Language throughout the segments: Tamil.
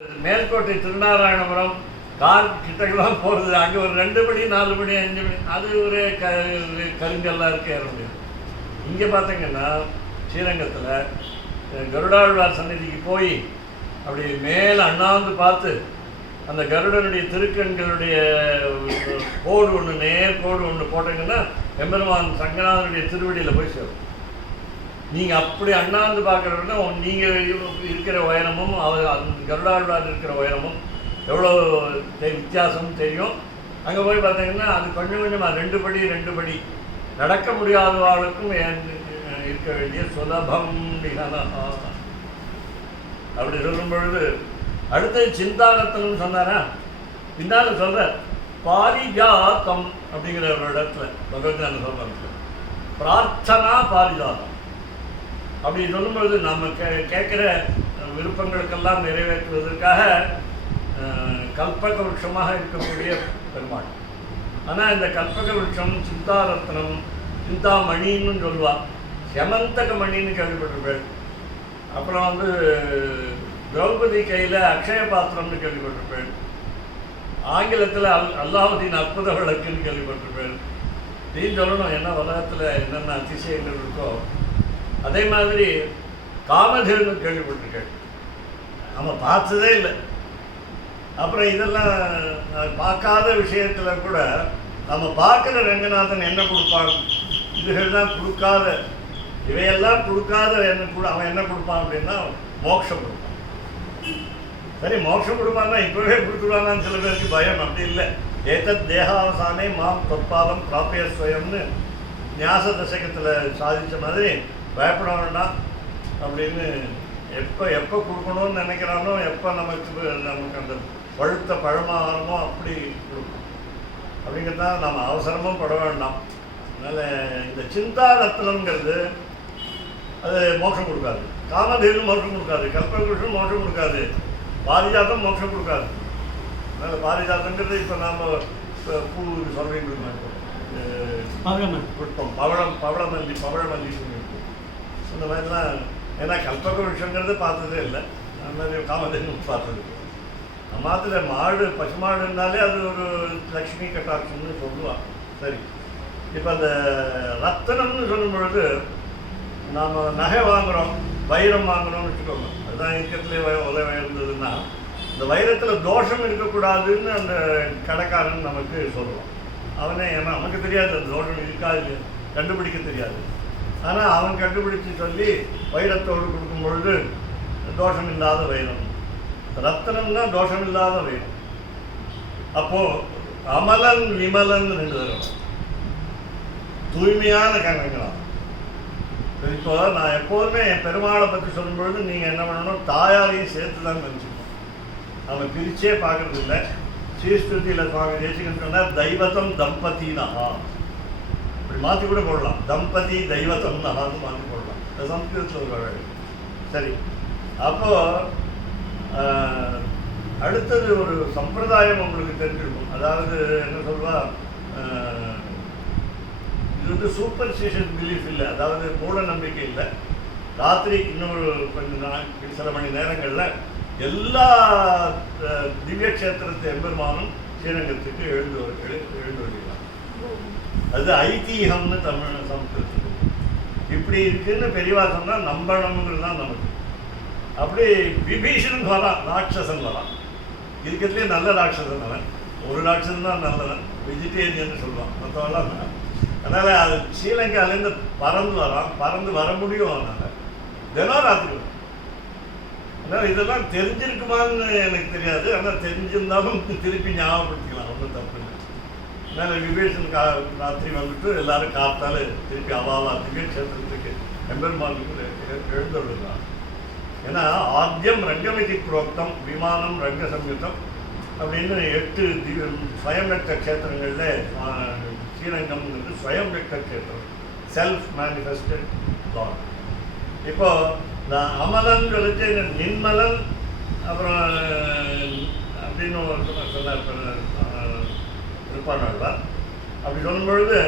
மேல்கோட்டை திருநாராயணபுரம் கார் கிட்டக்கெல்லாம் போகிறது, அங்கே ஒரு 2 படி 4 படி 5 படி அது ஒரு கருங்கல்லாம் இருக்கு ஏற முடியாது. இங்கே பார்த்தீங்கன்னா ஸ்ரீரங்கத்தில் கருடாழ்வார் சந்நிதிக்கு போய் அப்படி மேலே அண்ணாந்து பார்த்து அந்த கருடனுடைய திருக்கண்களுடைய கோடு ஒன்று நேர் கோடு ஒன்று போட்டிங்கன்னா எம்பெருமான் சங்கநாதனுடைய திருவடியில் போய் சேரும். நீங்கள் அப்படி அண்ணாந்து பார்க்குறதுனா நீங்கள் இருக்கிற உயரமும் அந்த கருடாழ்வார் இருக்கிற உயரமும் எவ்வளோ வித்தியாசம் தெரியும். அங்கே போய் பார்த்தீங்கன்னா அது கொஞ்சம் கொஞ்சமாக 2 படி 2 படி நடக்க முடியாதவாளுக்கும் இருக்க வேண்டிய சுலபம் அப்படி சொல்லும் பொழுது அடுத்தது சிந்தாரத்தனம் சொன்னாரா, பின்னால் சொல்கிறார் பாரிஜாத்தம் அப்படிங்கிற ஒரு இடத்துல பகவத்கீதை சொல்கிறாங்க பிரார்த்தனா பாரிஜாத்தம். அப்படி சொல்லும்பொழுது நம்ம கேட்குற விருப்பங்களுக்கெல்லாம் நிறைவேற்றுவதற்காக கல்பக விருட்சமாக இருக்கக்கூடிய பெருமாள். ஆனால் இந்த கல்பக விருட்சம் சிந்தாரத்னம் சிந்தாமணின்னு சொல்லுவாள், செமந்தக மணின்னு கேள்விப்பட்டிருப்பேன். அப்புறம் திரௌபதி கையில் அக்ஷய பாத்திரம்னு கேள்விப்பட்டிருப்பேன். ஆங்கிலத்தில் அல்லாவுதீன் அற்புத விளக்குன்னு கேள்விப்பட்டிருப்பேன். இதையும் சொல்லணும், ஏன்னா உலகத்தில் என்னென்ன அதிசயங்கள் இருக்கோ அதே மாதிரி காமதேனு கேள்விப்பட்டிருக்கேன், நம்ம பார்த்ததே இல்லை. அப்புறம் இதெல்லாம் பார்க்காத விஷயத்தில் கூட நம்ம பார்க்குற ரங்கநாதன் என்ன கொடுப்பான், இதுகள்லாம் கொடுக்காத இவையெல்லாம் கொடுக்காத என்ன கூட அவன் என்ன கொடுப்பான் அப்படின்னா மோட்சம் கொடுப்பான். சரி, மோட்சம் கொடுப்பான்னா இப்போவே கொடுத்துருவானான்னு சில பேருக்கு பயம். அப்படி இல்லை. ஏதத் தேகாவசானே மாம் தொற்பாலம் பிராப்பிய ஸ்வயம்னு ஞாச தசகத்தில் சாதித்த மாதிரி பயப்பட வேண்டாம் அப்படின்னு எப்போ கொடுக்கணும்னு நினைக்கிறானோ, எப்போ நமக்கு அந்த பழுத்த பழமாகணுமோ அப்படி கொடுக்கும். அப்படிங்கிறதான் நம்ம அவசரமும் பட வேண்டாம். அதனால் இந்த சிந்தாரத்னங்கிறது அது மோட்சம் கொடுக்காது, காமதேனு மோட்சம் கொடுக்காது, கல்பவருஷம் மோட்சம் கொடுக்காது, பாரிஜாத்தம் மோட்சம் கொடுக்காது. அதனால் பாரிஜாத்தங்கிறது இப்போ நாம் பூ சொல்லிட்டு புஷ்பம் பவளமல்லி இந்த மாதிரிலாம். ஏன்னா கல்பக விஷயங்கிறது பார்த்ததே இல்லை, அந்த மாதிரி காமதேனு பார்த்தது. மாத்துல மாடு பசுமாடுனாலே அது ஒரு லக்ஷ்மி கட்டாட்சம்னு சொல்லுவாள். சரி, இப்போ அந்த ரத்தனம்னு சொல்லும் பொழுது நாம் நகை வாங்குகிறோம், வைரம் வாங்குகிறோம்னு வச்சுக்கோங்க. அதுதான் இருக்கிறதுலே உதவி இருந்ததுன்னா இந்த வைரத்தில் தோஷம் இருக்கக்கூடாதுன்னு அந்த கடைக்காரன் நமக்கு சொல்லுவான். அவனே ஏன்னா நமக்கு தெரியாது அந்த தோஷம் இருக்கா இல்லையா கண்டுபிடிக்க தெரியாது. ஆனால் அவன் கண்டுபிடிச்சு சொல்லி வைரத்தோடு கொடுக்கும் பொழுது தோஷம் இல்லாத வைரம், ரத்தனம்னா தோஷம் இல்லாத வைரம். அப்போது அமலன் விமலன் 2 தரம் தூய்மையான கணங்களாம். இப்போ நான் எப்போதுமே என் பெருமாளை பற்றி சொல்லும் பொழுது நீங்கள் என்ன பண்ணணும், தாயாரையும் சேர்த்து தான் நினச்சிக்கணும். நம்ம பிரிச்சே பார்க்கறது இல்லை. ஸ்ரீஸ்துதியில் சுவாமி தேசிகன் சொன்னார் தெய்வத்தம் தம்பதினஹா, இப்படி மாற்றி கூட போடலாம், தம்பதி தெய்வத்தம் நகான்னு மாற்றி போடலாம். அது சம்ஸ்கிருதத்தில் ஒரு வழக்கு. சரி, அப்போது அடுத்தது ஒரு சம்பிரதாயம் உங்களுக்கு தெரிஞ்சிருக்கும். அதாவது என்ன சொல்வா, இது சூப்பர்ஸ்டிஷியஸ் பிலீஃப் இல்லை, அதாவது மூட நம்பிக்கை இல்லை. ராத்திரி இன்னொரு சில மணி நேரங்களில் எல்லா திவ்ய கஷேத்திரத்து எம்பெருமானும் ஸ்ரீரங்கத்துக்கு எழுந்து வருகிறார். அது ஐதீகம்னு தமிழ் சம்ஸ்கிருதத்துக்கு இப்படி இருக்குன்னு பெரியவா சொன்னால் நம்பணுங்கிறது தான் நமக்கு. அப்படி விபீஷணன் வரான், ராட்சசன் வரான். இருக்கிறதுலே நல்ல ராட்சசன் அவன். ஒரு ராட்சசன் தான் நல்லவன், வெஜிடேரியன் சொல்லுவான், மற்றவெல்லாம். அதனால் அது ஸ்ரீலங்காலேருந்து பறந்து வர முடியும். அதனால் தினம் ராத்திரி வரும். அதனால் இதெல்லாம் தெரிஞ்சிருக்குமான்னு எனக்கு தெரியாது, ஆனால் தெரிஞ்சிருந்தாலும் திருப்பி ஞாபகப்படுத்திக்கலாம், ஒன்றும் தப்பு இல்லை. அதனால் விபீஷன் ராத்திரி வந்துட்டு எல்லாரும் காத்தால் திருப்பி அவாவா திவ்ய கஷேத்திரத்துக்கு எம்பெருமானுக்கு எழுந்துள்ளார். ஏன்னா ஆத்தியம் ரங்கமிதி புரோக்தம் விமானம் ரங்க சம்யுத்தம் அப்படின்னு 8 ஸ்வயம்வக்த க்ஷேத்திரங்களில் ஸ்ரீரங்கம்ங்கிறது ஸ்வயம்வக்த க்ஷேத்திரம், செல்ஃப் மேனிஃபெஸ்டட் லார்ட். இப்போது நான் அமலன் சொல்லிச்சு நின்மலன் அப்புறம் அப்படின்னு சொன்னார் இருப்பானாழ்வார். அப்படி சொல்லும் பொழுது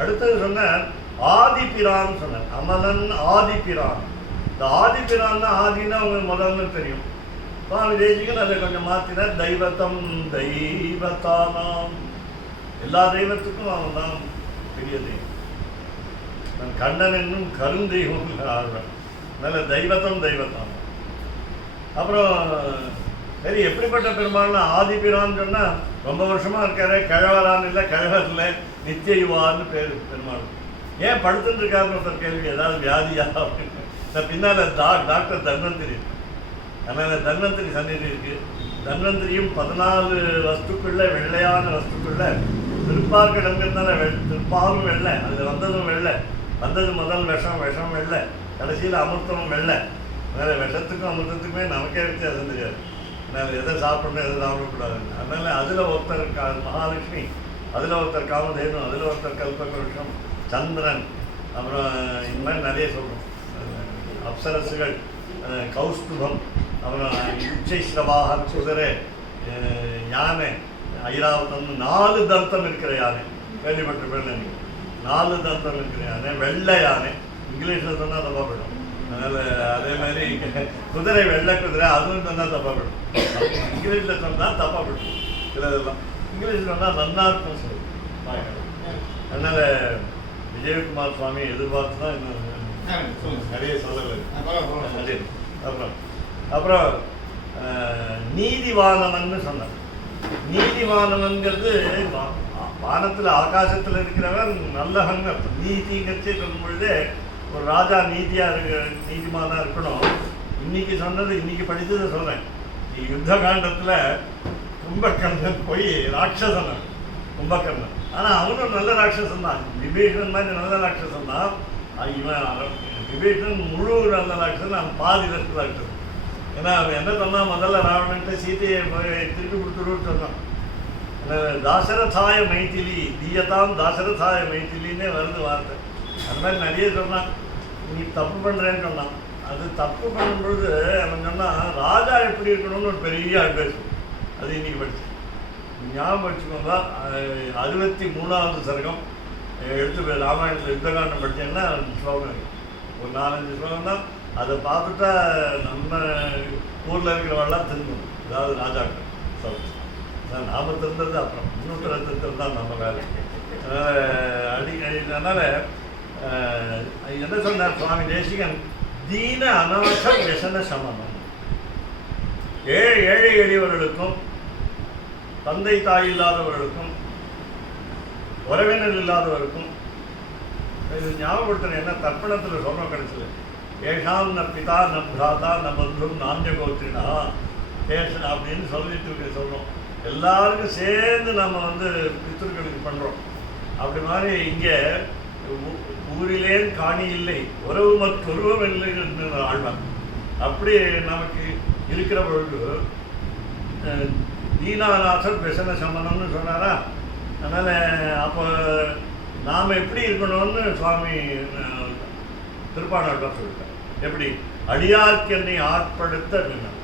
அடுத்தது சொன்னார் ஆதிபிரான் சொன்னார். அமலன் ஆதிபிரான் இந்த ஆதிபிரான்னா ஆதினா அவங்களுக்கு முதல்ல தெரியும். சுவாமி தேசிகன் அதை கொஞ்சம் மாற்றினார். தெய்வத்தம் தெய்வத்தானாம், எல்லா தெய்வத்துக்கும் அவன் தான் பெரிய தெய்வம். நான் கண்ணன் என்னும் கருந்தெய்வம் ஆழ்வேன். அதனால தெய்வத்தம் தெய்வத்தானாம். அப்புறம் சரி, எப்படிப்பட்ட பெருமாள்னா ஆதிபிரான்னு சொன்னால் ரொம்ப வருஷமாக இருக்காரு, கிழவரான்னு இல்லை, கிழவர் இல்லை, நித்திய யுவான்னு பேர் பெருமாள். ஏன் படுத்துட்டு இருக்காருன்னு ஒருத்தர் கேள்வி, ஏதாவது வியாதியா அப்படின்னு. நான் பின்னால் டாக்டர் தன்வந்திரி இருக்கு. அதனால் தன்வந்திரி சந்நிதி இருக்குது. தன்வந்திரியும் 14 வஸ்துக்குள்ள வெள்ளையான வஸ்துக்குள்ள திருப்பார் கிடங்கிறதுனால திருப்பாலும் வெள்ளை, அதில் வந்ததும் வெள்ளை, வந்தது முதல் விஷம், விஷம் வெள்ளை, கடைசியில் அமிர்தமும் வெள்ளை. அதனால் விஷத்துக்கும் அமிர்தத்துக்குமே நமக்கே வித்தியாசம் தெரியாது. அதனால் எதை சாப்பிடணும் எதை சாப்பிடக்கூடாதுன்னு. அதனால் அதில் ஒருத்தர் மகாலட்சுமி, அதில் ஒருத்தர் காமதேனு, அதில் ஒருத்தர் கல்பவருஷம், சந்திரன், அப்புறம் இந்த மாதிரி நிறைய சொல்கிறோம். அப்சரசுகள், கௌஸ்துபம், அப்புறம் உச்சைஸ்ரவாக, குதிரை, யானை, ஐராவதம், 4 தந்தம் இருக்கிற யானை. கேள்விப்பட்ட பேர் 4 தந்தம் இருக்கிற யானை, வெள்ளை யானை. இங்கிலீஷில் சொன்னால் தப்பாக போயிடும். அதனால் அதே மாதிரி குதிரை, வெள்ளை குதிரை, அதுவும் சொன்னால் தப்பாக போயிடும். இங்கிலீஷில் சொன்னால் தப்பாக போயிடும். சிலதெல்லாம் இங்கிலீஷில் சொன்னால் நல்லா இருக்கும் சொல்லி. அதனால் விஜயகுமார் சுவாமி எதிர்பார்த்து தான் இன்னும் நிறைய சொல்லலை. அப்புறம் நீதிவானவன்னு சொன்னார். நீதிவானவன்கிறது வானத்தில் ஆகாசத்தில் இருக்கிறவன் நல்லவன். நீதிங்கிறச்சே சொல்லும் பொழுதே ஒரு ராஜா நீதிமானாக இருக்கணும். இன்னைக்கு சொன்னது, இன்னைக்கு படித்ததை சொல்கிறேன். யுத்த காண்டத்தில் கும்பகர்ணன் போய் ராட்சசன், கும்பகர்ணன். ஆனால் அவனும் நல்ல ராட்சசன் தான், விபீஷணன் மாதிரி நல்ல ராட்சசன் தான். இவன் விபீஷணன் முழு நல்ல ராட்சசன், அவன் பாதி ராட்சசன். ஏன்னா அவன் என்ன சொன்னான், முதல்ல ராவணன்ட்டு சீதையை திருப்பி கொடுத்துருன்னு சொன்னான். தாசரதாய மைத்திலி தீயதாம் தாசரதாய மைத்திலின்னே வருது வார்த்தை. அந்த மாதிரி நிறைய சொன்னான். நீ தப்பு பண்ணுறேன்னு சொன்னான். அது தப்பு பண்ணும்பொழுது அவன் சொன்னால் ராஜா எப்படி இருக்கணும்னு ஒரு பெரிய அட்வைஸ். அது இன்னைக்கு படிச்சு ஞாபகம் வச்சுக்கோங்க. 63வது சர்க்கம் எடுத்து ராமாயணத்தில் யுத்தகாண்டம் படித்தேன்னா ஸ்லோகம், ஒரு 4-5 ஸ்லோகம் தான். அதை பார்த்துட்டா நம்ம ஊரில் இருக்கிறவெல்லாம் திரும்பணும். அதாவது ராஜாக்கள் சொல்லுங்கள், நாம திருந்தது அப்புறம் இன்னொரு திருத்தம் தான் நம்ம வேலை. அதனால் என்ன சொன்னார் சுவாமி தேசிகன், தீன அநாத व्यसन சமனம். ஏழை எளியவர்களுக்கும், தந்தை தாய் இல்லாதவர்களுக்கும், உறவினர் இல்லாதவருக்கும் இது ஞாபகப்படுத்துறேன். என்ன தர்ப்பணத்தில் சொல்கிறோம் கிடைச்சது, ஏஷாம் ந பிதா ந பிராதா ந பந்தும் நான்ய கோத்திரினா ஏஷன் அப்படின்னு சொல்லிட்டு இருக்க சொல்கிறோம். எல்லாருக்கும் சேர்ந்து நம்ம பித்திருக்களுக்கு பண்ணுறோம். அப்படி மாதிரி இங்கே ஊரிலேன் காணி இல்லை உறவு மற்றொருவம் இல்லை ஆழ்வார். அப்படி நமக்கு இருக்கிற பொழுது தீனாநாதர் व्यसन சமனம்னு சொன்னாரா. அதனால் அப்போ நாம் எப்படி இருக்கணும்னு சுவாமி திருப்பாணாழ்வார் சொல்லிட்டார். எப்படி அடியார்க்கு என்னை ஆட்படுத்த விமன்.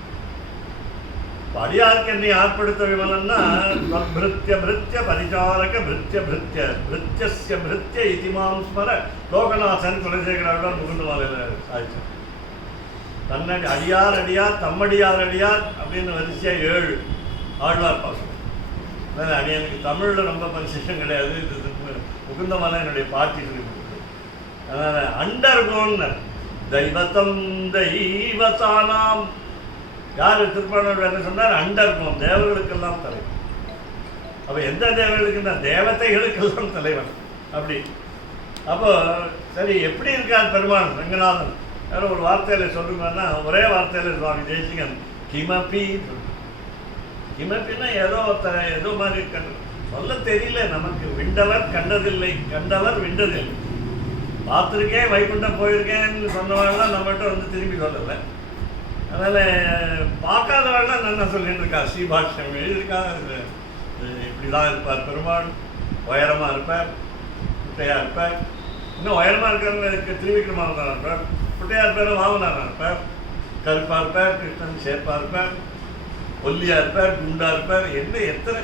அடியார்க்கு என்னை ஆட்படுத்த விமலன்னா பிருத்திய பிருத்திய பரிசாரக பிருத்திய பிருத்திய பிருத்தியஸ்ய பிருத்திய இதிமாம் ஸ்மர லோகநாதன் குலசேகராழ்வார் முகுந்தமாலையில் சாதிச்சார். தன்னடி அடியார் அடியார் தம்மடியார் அடியார் அப்படின்னு வரிசையாக 7 ஆழ்வார் பாசனம். அதனால் எனக்கு தமிழில் ரொம்ப பரிசேஷம் கிடையாது. இது முகுந்தமாலை என்னுடைய பாட்டி சொல்லி கொடுக்குது. அதனால் அண்டர்கோன்னு தெய்வத்தம் தெய்வத்தானாம். யார் திருப்பாணர் என்ன சொன்னார், அண்டர்கோன் தேவர்களுக்கெல்லாம் தலைவன். அப்போ எந்த தேவர்களுக்குன்னா தேவதைகளுக்கெல்லாம் தலைவன். அப்படி அப்போ சரி, எப்படி இருக்கார் பெருமான் ரங்கநாதன்? வேறு ஒரு வார்த்தையில் சொல்லுங்கன்னா ஒரே வார்த்தையில் சுவாமி தேசிகன் கிமப்பி. கிமப்பின்னா ஏதோ மாதிரி சொல்ல தெரியல நமக்கு. விண்டவர் கண்டதில்லை, கண்டவர் விண்டதில்லை. பார்த்துருக்கேன், வைகுண்டம் போயிருக்கேன்னு சொன்னவாள்லாம் நம்மகிட்ட திரும்பி சொல்லலை. அதனால் பார்க்காதவாள்லாம் நல்லா சொல்லிட்டு இருக்கா. ஸ்ரீபாஷ்யம் எழுதியிருக்காங்க. இப்படி தான் இருப்பார் பெருமாள், உயரமாக இருப்பார், குட்டையாக இருப்பார். இன்னும் உயரமாக இருக்கிறவங்க திருவிக்கிரமாக தான் இருப்பார், குட்டையாக இருப்பார் வாமனாராக இருப்பார், கருப்பாக இருப்பார், கிருஷ்ணன் சேர்ப்பாக இருப்பார், ஒல்லியாக இருப்பார், குண்டாக இருப்பார். என்ன எத்தனை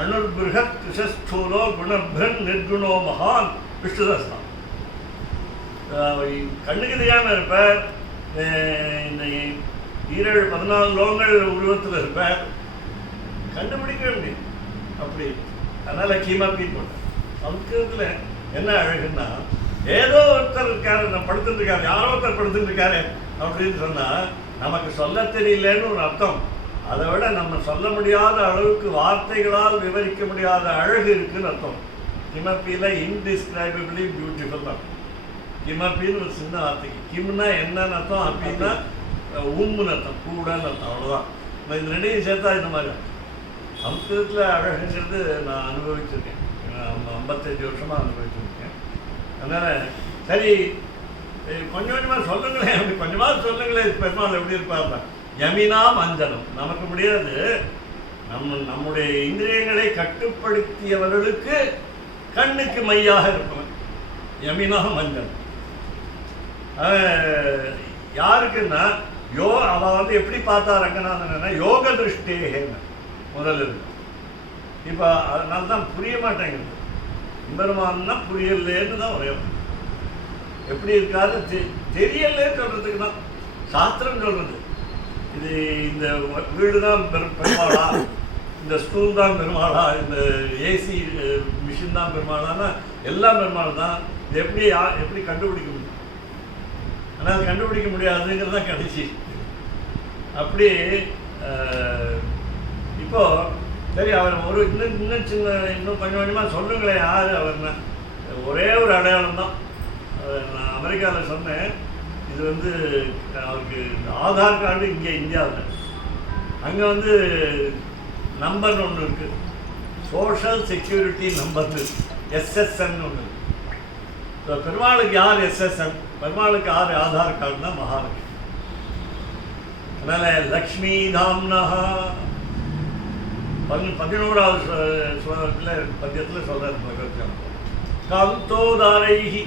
அணுர்பிருகத் கிருஷஸ்தூலோ குணபிரன் நிர்குணோ மகான் விஷ்ணுதாஸ்தான். கண்ணுக்கு தெரியாமல் இருப்பார், இந்த 14 லோகங்கள் உருவத்தில் இருப்பார், கண்டுபிடிக்க முடியும் அப்படி. அதனால் கிமப்பி போட்டேன். சம்ஸ்கிருதத்தில் என்ன அழகுன்னா, ஏதோ ஒருத்தர் இருக்காரு, நம்ம படுத்துட்டு இருக்காரு, யாரோ ஒருத்தர் படுத்துட்டு இருக்காரு அப்படின்னு சொன்னால் நமக்கு சொல்ல தெரியலன்னு ஒரு அர்த்தம். அதை விட நம்ம சொல்ல முடியாத அளவுக்கு வார்த்தைகளால் விவரிக்க முடியாத அழகு இருக்குன்னு அர்த்தம். கிமப்பியில் இன்டிஸ்கிரைபபிளி பியூட்டிஃபுல் தான். கிமப்பின்னு ஒரு சின்ன வார்த்தைக்கு கிம்னா என்னன்னு அர்த்தம், அப்படின்னா உம்முன்னு அர்த்தம், கூடன்னு அர்த்தம், அவ்வளோதான். இந்த ரெண்டையும் சேர்த்தா இந்த மாதிரி சம்ஸ்கிருதத்தில் அழகுங்கிறது நான் அனுபவிச்சிருக்கேன். 55 வருஷமாக அனுபவிச்சிருக்கேன். அதனால் சரி, கொஞ்சம் கொஞ்சமாக சொல்லுங்களேன், அப்படி கொஞ்சமாக சொல்லுங்களேன், பெருமாள் எப்படி இருப்பார். யமினா மஞ்சனம். நமக்கு முடியாது, நம்முடைய இந்திரியங்களை கட்டுப்படுத்தியவர்களுக்கு கண்ணுக்கு மையாக இருப்பவன் யமினா மஞ்சனம். யாருக்குன்னா அவன் வந்து எப்படி பார்த்தா ரங்கநாதனா, யோக திருஷ்டேன்னு முதல்ல இருக்கு. இப்போ அதனால தான் புரிய மாட்டேங்குது. பெருமான்னா புரியலேன்னு தான் ஒரே எப்படி இருக்காது தெரியலே சொல்கிறதுக்கு தான் சாஸ்திரம் சொல்கிறது. இது இந்த வீடு தான் பெருமாளா, இந்த ஸ்கூல் தான் பெருமாளா, இந்த ஏசி மிஷின் தான் பெருமாளான்னா எல்லாம் பெருமாள் தான். இது எப்படி கண்டுபிடிக்க முடியும்? ஆனால் கண்டுபிடிக்க முடியாதுங்கிறது தான் கடைசி. அப்படி இப்போது சரி, அவர் ஒரு இன்னும் கொஞ்சம் கொஞ்சமாக சொல்லுங்களேன் யார் அவர்னா. ஒரே ஒரு அடையாளம் தான். நான் அமெரிக்காவில் சொன்னேன், இது வந்து அவருக்கு ஆதார் கார்டு இங்கே இந்தியாவில், அங்கே வந்து நம்பர்னு ஒன்று இருக்குது, சோஷியல் செக்யூரிட்டி நம்பர்னு எஸ்எஸ்என் ஒன்று இருக்குது. ஸோ பெருமாளுக்கு யார் எஸ்எஸ்என், பெருமாளுக்கு யார் ஆதார் கார்டுனா மகாலட்சுமி. அதனால் லக்ஷ்மி தாம்னா 11வது ஸ்லோகத்தில் பத்தியத்தில் சொல்கிறார் பகவத்கீதை. காந்தோதாரைஹி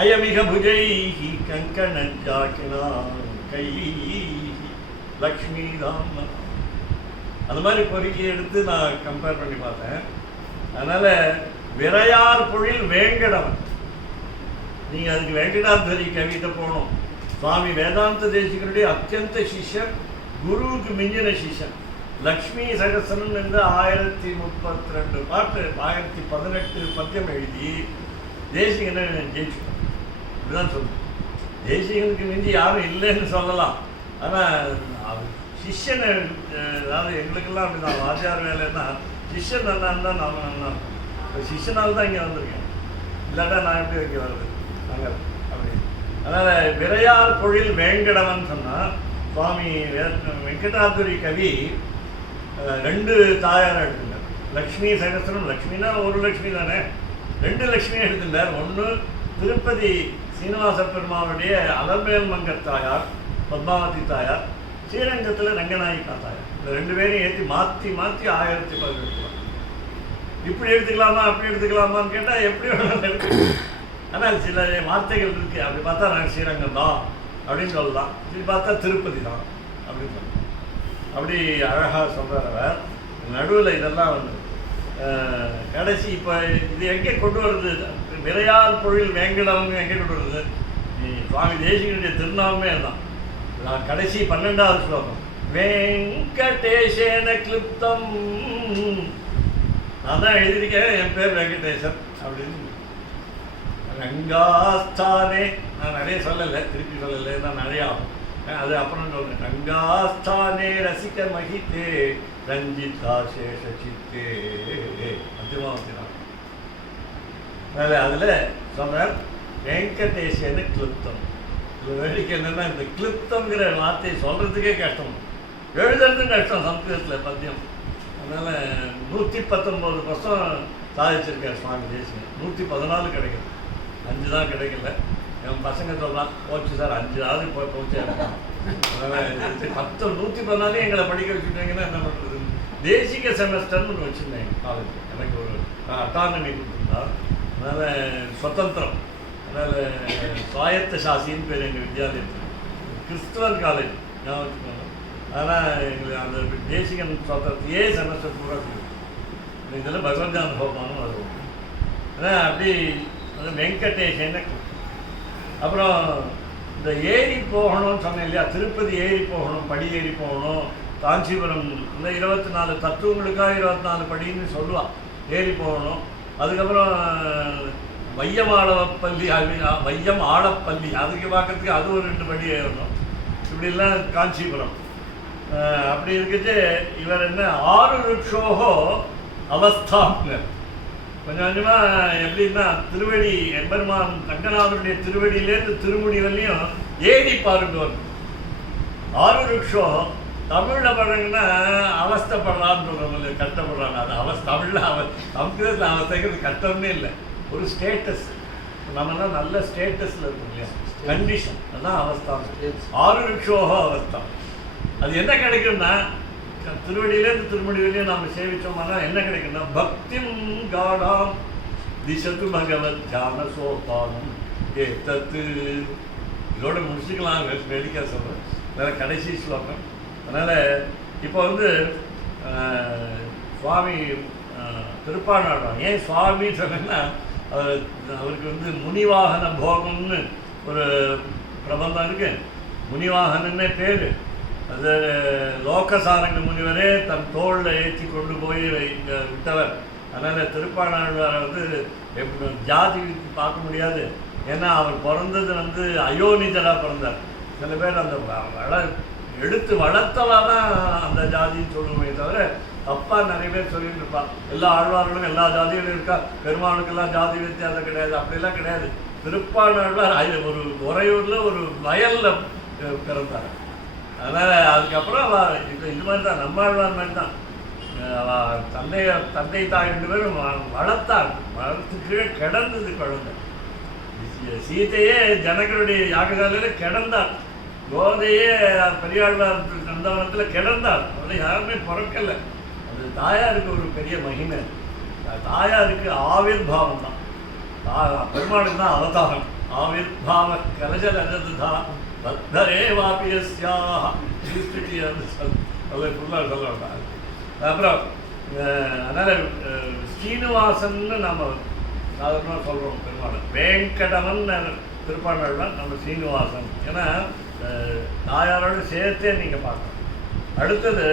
அயமிக புஜைஹி கங்கணஜாக்கினா கைஹி லக்ஷ்மி தாம்னா. அந்த மாதிரி பொறுக்கி எடுத்து நான் கம்பேர் பண்ணி பார்த்தேன். அதனால் விரையார் பொழில் வேங்கடவன். நீங்கள் அதுக்கு வெங்கடாத்வரி கவிதை போகணும். சுவாமி வேதாந்த தேசிகருடைய அத்தியந்த சிஷ்யன், குருவுக்கு மிஞ்சின சிஷ்யன். லக்ஷ்மி சகசனம் என்று 1032 பாட்டு, 1018 பத்தியம் எழுதி தேசிகனை ஜெயிச்சுட்டோம். இப்படிதான் சொல்லுது. தேசிகனுக்கு மிஞ்சி யாரும் இல்லைன்னு சொல்லலாம். ஆனால் சிஷ்யனை, அதாவது எங்களுக்கெல்லாம் அப்படி தான், வாத்தியார் வேலைன்னா சிஷ்யன் நல்லா இருந்தால் நாம் நல்லா இருக்கும். இப்போ சிஷ்யனால் தான் இங்கே வந்திருக்கேன், இல்லாட்டா நான் எப்படி இங்கே வருது நாங்கள் அப்படி. அதனால் விரையார் பொழில் வேங்கடவன் சொன்னால் சுவாமி வெங்கடாதுரி கவி 2 தாயார் எடுத்துட்டார். லக்ஷ்மி சகஸ்ரம், லக்ஷ்மினா ஒரு லக்ஷ்மி தானே, 2 லக்ஷ்மி எடுத்துட்டார். ஒன்று திருப்பதி சீனிவாச பெருமாளுடைய அலர்மேல் மங்கர் தாயார் பத்மாவதி தாயார், ஸ்ரீரங்கத்தில் ரங்கநாயகா தாயார். இந்த 2 பேரையும் ஏற்றி மாற்றி 1018. இப்படி எடுத்துக்கலாமா அப்படி எடுத்துக்கலாமான்னு கேட்டால் எப்படி வேணாலும் எடுத்துக்கலாம். ஆனால் சில வார்த்தைகள் இருக்குது. அப்படி பார்த்தா நாங்கள் ஸ்ரீரங்கம் தான் அப்படின்னு சொல்லலாம், இப்படி பார்த்தா திருப்பதி தான் அப்படின்னு சொல்லலாம். அப்படி அழகாக சொல்கிறார் அவர். நடுவில் இதெல்லாம் வந்து கடைசி இப்போ இது எங்கே கொண்டு வருது, விரையார் பொழில் வேங்கடவங்க எங்கே கொண்டு வருது, சுவாமி தேசிகனுடைய திருநாமே தான். நான் கடைசி 12வது ஸ்லோகம், வெங்கடேசேன கிளிப்தம். நான் தான் எழுதியிருக்கேன், என் பேர் வெங்கடேசன் அப்படின்னு. ரங்காஸ்தானே, நான் நிறைய சொல்லலை, திருப்பி சொல்லலை, நான் நிறைய ஆகும், அது அப்புறம் சொல்கிறேன். ரங்காஸ்தானே ரசிக மகிதே ரஞ்சிதா சேஷ சித்தே மத்தியமாவதி தான். அதில் சொல்கிறார் வெங்கடேசேன கிளிப்தம். இது வேடிக்கை என்னென்னா, இந்த கிளிப்தங்கிற வார்த்தையை சொல்கிறதுக்கே கஷ்டம், எழுதுறதும் கஷ்டம் சம்ஸ்கிருதத்தில் பத்தியம். அதனால் 119 வருஷம் சாதிச்சிருக்கார் சுவாமி தேசிகன். 114 கிடைக்குது, 5 தான் கிடைக்கல. என் பசங்க சொல்லலாம், போச்சு சார் 5ஆவது போச்சு. அதனால் 114 எங்களை படிக்க வச்சுட்டாங்கன்னா என்ன பண்ணுறது. தேசிக செமஸ்டர்னு ஒன்று வச்சுருந்தேன் காலேஜ். எனக்கு ஒரு அட்டானமி கொடுத்துருந்தா, அதனால் சுதந்திரம், அதனால் சுவாயத்த சாசின்னு பேர் எங்கள் வித்யாலயத்தில். கிறிஸ்துவன் காலேஜ் ஞாபகத்துக்கு. ஆனால் எங்களுக்கு அந்த தேசிகன் சுதந்திரத்தையே செமஸ்டர் பூரா இருக்குது. இதில் பகவத்கீதை அனுபவமானும் அது. ஆனால் அப்படி வெங்கடேசன. அப்புறம் இந்த ஏறி போகணும்னு சொன்னேன் இல்லையா, திருப்பதி ஏறி போகணும், படி ஏறி போகணும், காஞ்சிபுரம் இந்த 24 தத்துவங்களுக்காக 24 படின்னு சொல்லுவாள், ஏறி போகணும். அதுக்கப்புறம் வையம் ஆடப்பள்ளி அதுக்கு பார்க்கறதுக்கு அது ஒரு 2 படி ஏறணும். இப்படிலாம் காஞ்சிபுரம். அப்படி இருக்குச்சு. இவர் என்ன 6 ருக்ஷோகோ அவஸ்தாங்க. கொஞ்சம் கொஞ்சமாக எப்படின்னா திருவடி எம்பெருமான் ரங்கநாதனுடைய திருவடியிலேருந்து திருமுடி வரலையும் ஏறி பாருங்க வரும். 6 ருக்ஷோ தமிழில் படுறாங்கன்னா அவஸ்தைப்படுறான்னு சொல்கிறவங்க, கஷ்டப்படுறாங்க. அது தமிழில் சம்ஸ்கிருதத்தில் அவஸ்தைங்கிறது கஷ்டம்னே இல்லை, ஒரு ஸ்டேட்டஸ். நம்மலாம் நல்ல ஸ்டேட்டஸில் இருக்கும் இல்லையா, கண்டிஷன், அதுதான் அவஸ்தா. 6 ருக்ஷோகோ அவஸ்தா. அது என்ன கிடைக்கும்னா திருவடியிலேருந்து திருமுடி வழியும் நாம் சேவித்தோம்னா என்ன கிடைக்கும்னா பக்திம் காடாம் திசத்து பகவத் தியான சோபானம் தத்து. இதோட முடிச்சுக்கலாம், வேடிக்கை சொல்கிறேன். வேறு கடைசி ஸ்லோகம். அதனால் இப்போ சுவாமி திருப்பாணாடுவாங்க. ஏன் சுவாமி சொன்னேன்னா அவருக்கு முனிவாகன போகம்னு ஒரு பிரபந்தம் இருக்கு. முனிவாகனன்னே பேர். அது லோகசாரங்க முனிவரே தன் தோளில் ஏற்றி கொண்டு போய் விட்டவர். அதனால் திருப்பாணாழ்வாரை ஜாதி பார்க்க முடியாது. ஏன்னா அவர் பிறந்தது அயோனிதராக பிறந்தார். சில பேர் அந்த எடுத்து வளர்த்தவா தான் அந்த ஜாதின்னு சொல்லுவோமே தவிர தப்பாக நிறைய பேர் சொல்லிட்டு இருப்பாள். எல்லா ஆழ்வார்களும் எல்லா ஜாதிகளும் இருக்கா, பெருமாளுக்கெல்லாம் ஜாதி வித்தியாசம் கிடையாது, அப்படிலாம் கிடையாது. திருப்பாணாழ்வார் ஒரு உறையூரில் ஒரு வயலில் பிறந்தார். அதனால் அதுக்கப்புறம் இது மாதிரி தான் நம்மாழ்வார் மாதிரி தான் தந்தை தாய் 2 பேரும் வளர்த்தார். வளர்த்துக்கு கிடந்தது குழந்தை. சீதையே ஜனகருடைய யாகசாலையில் கிடந்தார். கோதையே பெரியாழ்வார் நந்தவனத்தில் கிடந்தார். அதில் யாருமே பிறக்கலை. அது தாயாருக்கு ஒரு பெரிய மகிமை. தாயாருக்கு ஆவிர் பாவம் தான். பெருமாளுக்கு தான் அவதாரம். ஆவிர் பாவ கலஜல் அஜதுதா பத்தரே வாபியஸ்யாக ஸ்ரீஸ்துதி அதை ஃபுல்லாக சொல்ல வேண்டாம். அப்புறம் அதனால் ஸ்ரீனிவாசன்னு நம்ம சாதாரணமாக சொல்கிறோம் பெருமாள். வேங்கடவன் திருப்பாணாழ்வான் நம்ம ஸ்ரீனிவாசன். ஏன்னா தாயாரோடு சேர்த்தே நீங்கள் பார்க்கணும். அடுத்தது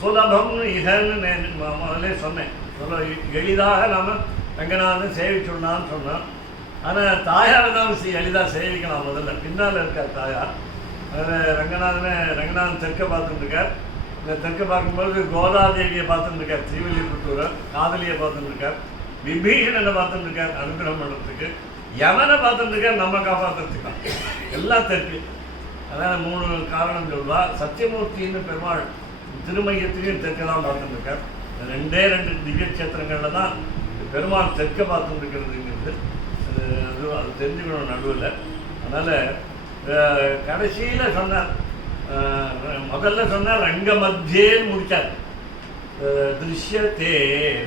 சுலபம் இதன்னு முதலே சொன்னேன். எளிதாக நாம் ரங்கநாதன் சேவிச்சுடலான்னு சொன்னோம். ஆனால் தாயாரை தான் எளிதாக சேவிக்கலாம். முதல்ல பின்னால் இருக்கார் தாயார். அதில் ரங்கநாதன் தெற்க பார்த்துட்டுருக்கார். இந்த தெற்க பார்க்கும்போது கோதாதேவியை பார்த்துட்டுருக்கார், திருவள்ளிபுத்தூரை காதலியை பார்த்துட்டுருக்கார், விபீஷணனை பார்த்துட்டுருக்கார் அனுகிரகம் பண்ணுறதுக்கு, யமனை பார்த்துட்டுருக்கார் நம்ம காப்பாற்றுறதுக்கான். எல்லாம் தெற்கு. அதனால் 3 காரணம் சொல்லுவாள். சத்தியமூர்த்தின்னு பெருமாள் திருமையத்திலையும் தெற்க தான் பார்த்துட்டுருக்கார். 2 திவ்ய கஷேத்திரங்களில் தான் பெருமாள் தெற்க பார்த்துட்டுருக்கிறதுங்கிறது அது தெரிஞ்சுக்கணும் நடுவில். அதனால் கடைசியில் சொன்னார், முதல்ல சொன்னார் ரங்க மத்தியேன்னு முடித்தார். திருஷ்யத்தே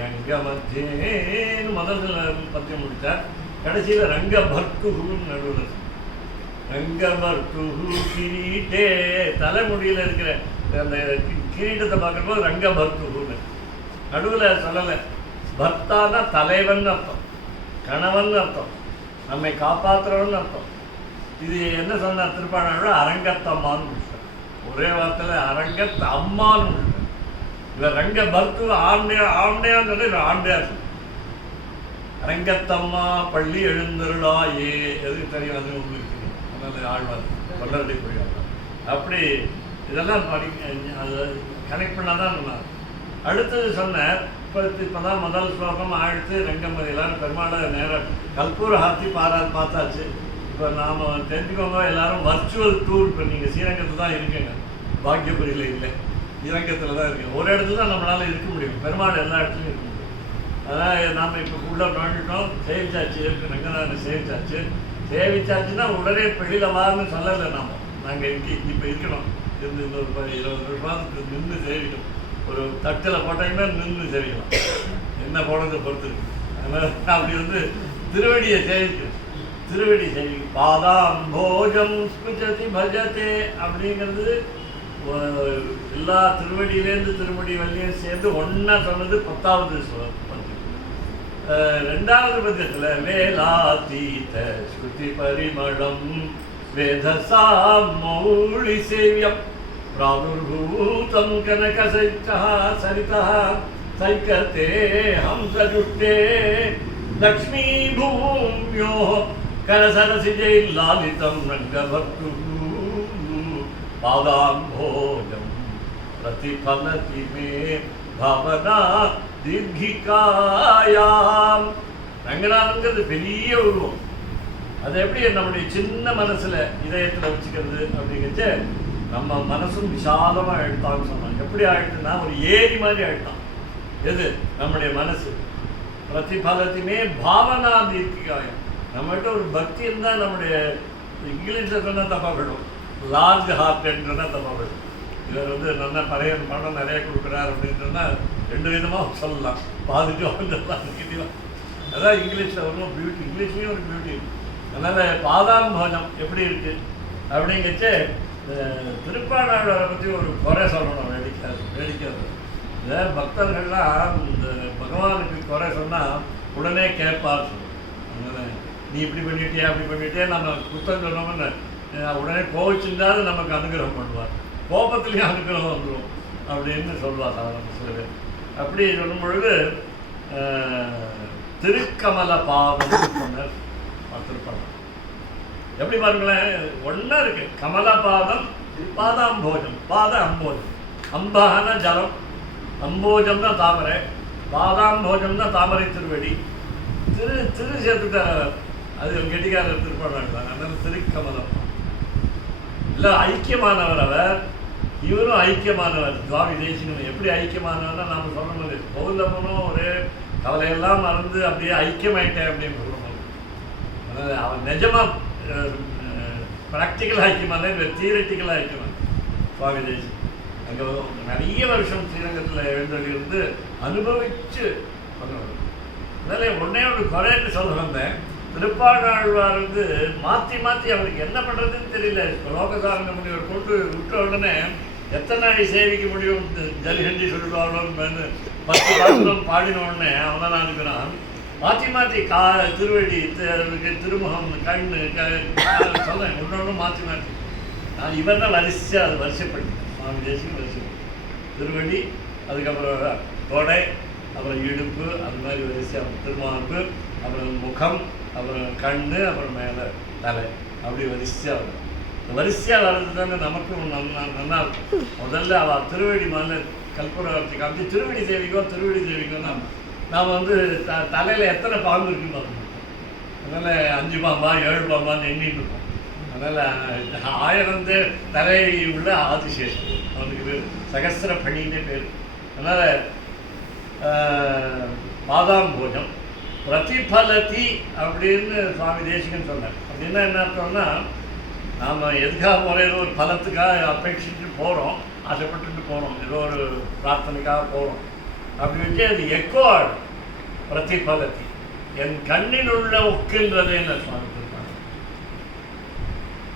ரங்க மத்தியேன்னு முதல்ல பற்றி முடித்தார். கடைசியில் ரங்க பர்த்துன்னு நடுவில் ரங்க பர்த்து கிரீட்டே தலைமுடியில் இருக்கிற அந்த கிரீட்டத்தை பார்க்கும்போது ரங்க பர்த்துன்னு நடுவில் சொல்லலை. பர்த்தானா தலைவன் அர்த்தம், கணவன் அர்த்தம், நம்மை காப்பாற்றுறவன் அர்த்தம். இது என்ன சொன்னார் திருப்பாணாழ்வார்? அரங்கத்தம்மான்னு முடிச்சார். ஒரே வார்த்தையில் அரங்கத் அம்மான்னு முடிச்சார். இவர் ரங்க பர்த்து ஆண்டையான்னு சொல்லி இவர் ஆண்டையார். அரங்கத்தம்மா பள்ளி எழுந்தருளாயே எதுக்கு தெரியும், அது உங்களுக்கு தெரியும். அதனால் ஆழ்வார் கொள்ளறதை புரியாது. அப்படி இதெல்லாம் அது கனெக்ட் பண்ணால் தான் நல்லா. அடுத்தது சொன்னார், இப்போ தான் முதல் ஸ்லோகம் ஆழ்த்து ரங்கமதியெல்லாம் பெருமாளை நேரம் கற்பூர ஹாத்தி பார்த்தாச்சு. இப்போ நாம் தெரிஞ்சுக்கோங்க, எல்லோரும் வர்ச்சுவல் டூர். இப்போ நீங்கள் ஸ்ரீரங்கத்தில் தான் இருக்குங்க, பாக்கியபுரியில் இல்லை, ஸ்ரீரங்கத்தில் தான் இருக்குது. ஒரு இடத்துல தான் நம்மளால் இருக்க முடியும், பெருமாள் எல்லா இடத்துலையும் இருக்க முடியும். அதனால் நாம் இப்போ உள்ளே நோண்டிட்டோம், சேவிச்சாச்சு, ரங்கநாதனை சேவிச்சாச்சு. சேவிச்சாச்சுன்னா உடனே வெளியில் வாருன்னு சொல்லலை. நாங்கள் இப்போ இருக்கணும், இருந்து இன்னொரு 20 வருஷத்துக்கு நின்று சேவிக்கணும். ஒரு தட்டில் போட்டாங்கன்னா நின்று சேவிக்கலாம், என்ன போனதை பொறுத்து இருக்கு. அதனால் அப்படி திருவடியை சேவிக்கணும். திருவடி சேவிக்கும். பாதாம் போஜம் ஸ்பிருஜதி பஜதே அப்படிங்கிறது எல்லா திருவடியிலேருந்து திருவடி வழியும் சேர்ந்து ஒன்றா சொன்னது 10வது பத்து. ரெண்டாவது பத்தியத்தில் வேலாதீத ஸ்ருதி பரிமளம் வேதசாம் மௌளி சேவியம் பிராதுர்பூதம் கனக சரிதா சைக்கத்தே ஹம்சஜுஷ்டே லக்ஷ்மீ பூம்யோ கரசரசிஜை லாலிதம் ரங்கபக்து பாதாம்போஜம் பிரதிபலதி மே பாவனா தீர்கிகாயாம். ரங்கநாதங்கிறது பெரிய உருவம். அது எப்படி நம்முடைய சின்ன மனசுல இதயத்தில் வச்சுக்கிறது அப்படிங்கிறச்ச நம்ம மனசும் விசாலமாக ஆயிடுத்தான்னு சொன்னாங்க. எப்படி ஆயிடுதுன்னா ஒரு ஏரி மாதிரி ஆயிடுதான். எது நம்முடைய மனசு பிரதிபலத்திமே பாவனா தீர்க்கிகாயம். நம்மகிட்ட ஒரு பக்தி இருந்தால் நம்முடைய இங்கிலீஷில் சொன்னால் தப்பாக போயிடும், லார்ஜ் ஹார்ட்ன்றா தப்பாக போயிடும். இவர் நல்லா பழைய பணம் நிறைய கொடுக்குறாரு அப்படின்னு சொன்னால் ரெண்டு விதமாக சொல்லலாம், பாசிட்டிவாக சொல்லலாம், நெகட்டிவாக. அதான் இங்கிலீஷில் ஒரு பியூட்டி, இங்கிலீஷ்லேயும் ஒரு பியூட்டி. அதனால் பாதாம்போஜம் எப்படி இருக்குது அப்படிங்கச்சு திருப்பாணாழ்வாரை பற்றி ஒரு குறை சொல்லணும். வேடிக்கிறது இந்த பக்தர்கள்லாம் இந்த பகவானுக்கு குறை சொன்னால் உடனே கேட்பார் சொல்லணும். அதனால் நீ இப்படி பண்ணிட்டியா அப்படி பண்ணிட்டியா நம்ம குத்தம் சொன்னோம்னு உடனே கோவிச்சிருந்தாலும் நமக்கு அனுகிரகம் பண்ணுவார், கோபத்துலேயும் அனுகிரகம் வந்துடும் அப்படின்னு சொல்லுவார் சாதாரண சில பேர். அப்படி சொல்லும் பொழுது திருக்கமல பாதம் சொன்னார் திருப்பணம். எப்படி பாருங்களேன், ஒன்றா இருக்கு கமலபாதம் பாதாம்போஜம். பாத அம்போஜம், அம்பான ஜலம், அம்போஜம் தான் தாமரை, பாதாம்போஜம் தான் தாமரை திருவடி. திரு சேர்த்துட்டார், அது கெட்டிக்காரர் திருப்பணம் தான். அதனால திருக்கமலம் இல்லை ஐக்கியமானவர் அவர், இவரும் ஐக்கியமானவர். சுவாமி தேசிகன் எப்படி ஐக்கியமானவர்னா நாம் சொல்ல போது கோவிலில் போனோம் ஒரே கவலையெல்லாம் மறந்து அப்படியே ஐக்கியமாயிட்டேன் அப்படின்னு சொல்ல போது. அதனால் அவர் நிஜமாக ப்ராக்டிக்கல் ஐக்கியமான தியரட்டிக்கல் ஐக்கியமான சுவாமி தேசிகன். அங்கே நிறைய வருஷம் ஸ்ரீரங்கத்தில் எழுந்தொழிலிருந்து அனுபவித்து பண்ணுவார். அதனால் உடனே ஒரு குறைன்னு சொல்ல வந்தேன். திருப்பாணாழ்வார் மாற்றி மாற்றி அவருக்கு என்ன பண்ணுறதுன்னு தெரியல. லோகசாரண முனிவர் கொண்டு விட்ட உடனே எத்தனை நாள் சேவிக்க முடியும், ஜலிஹண்டி சொல்லிடுவாங்களோன்னு 10 பாசுரம் பாடின உடனே அவனை நான் இருக்கிறான். மாற்றி மாற்றி திருவடி, திருமுகம், கண்ணு சொன்னேன் ஒன்று மாற்றி மாற்றி. நான் இவர் தான் வரிசையாக அது வரிசைப்பட்டேன். சுவாமி தேசியம் வரிசைப்பட்டேன். திருவடி, அதுக்கப்புறம் தொடை, அப்புறம் இடுப்பு, அது மாதிரி வரிசையாக திருமார்பு, அப்புறம் முகம், அப்புறம் கண், அப்புறம் மேலே தலை, அப்படி வரிசையாக வரும். இந்த வரிசையாக வர்றது தானே நமக்கும் நல்லா இருக்கும். முதல்ல அவள் திருவடி மேலே கல்பூரத்தை காமிச்சு திருவடி சேவிக்கோன்னா நாம் தலையில் எத்தனை பாம்பு இருக்குன்னு பார்க்கணும். அதனால் 5 பாம்பா 7 பாம்பான்னு எண்ணிட்டு இருக்கோம். அதனால் 1000 தலை உள்ள ஆதிசேஷன், அவனுக்கு பேர் சகஸ்திர பணின்னே பேர். அதனால் பாதாம்போஜம் பிரதிபலதி அப்படின்னு சுவாமி தேசிகன் சொன்னார். அப்படின்னா என்ன அர்த்தம்னா, நாம் எதுக்காக போகிற ஏதோ ஒரு பலத்துக்காக அபேட்சிட்டு போகிறோம், ஆசைப்பட்டுட்டு போகிறோம், ஏதோ ஒரு பிரார்த்தனைக்காக போகிறோம். அப்படி வச்சு அது எக்கோடு பிரதிபலதி, என் கண்ணில் உள்ள ஒக்கின்றதே என்ன சுவாமி சொல்றாங்க,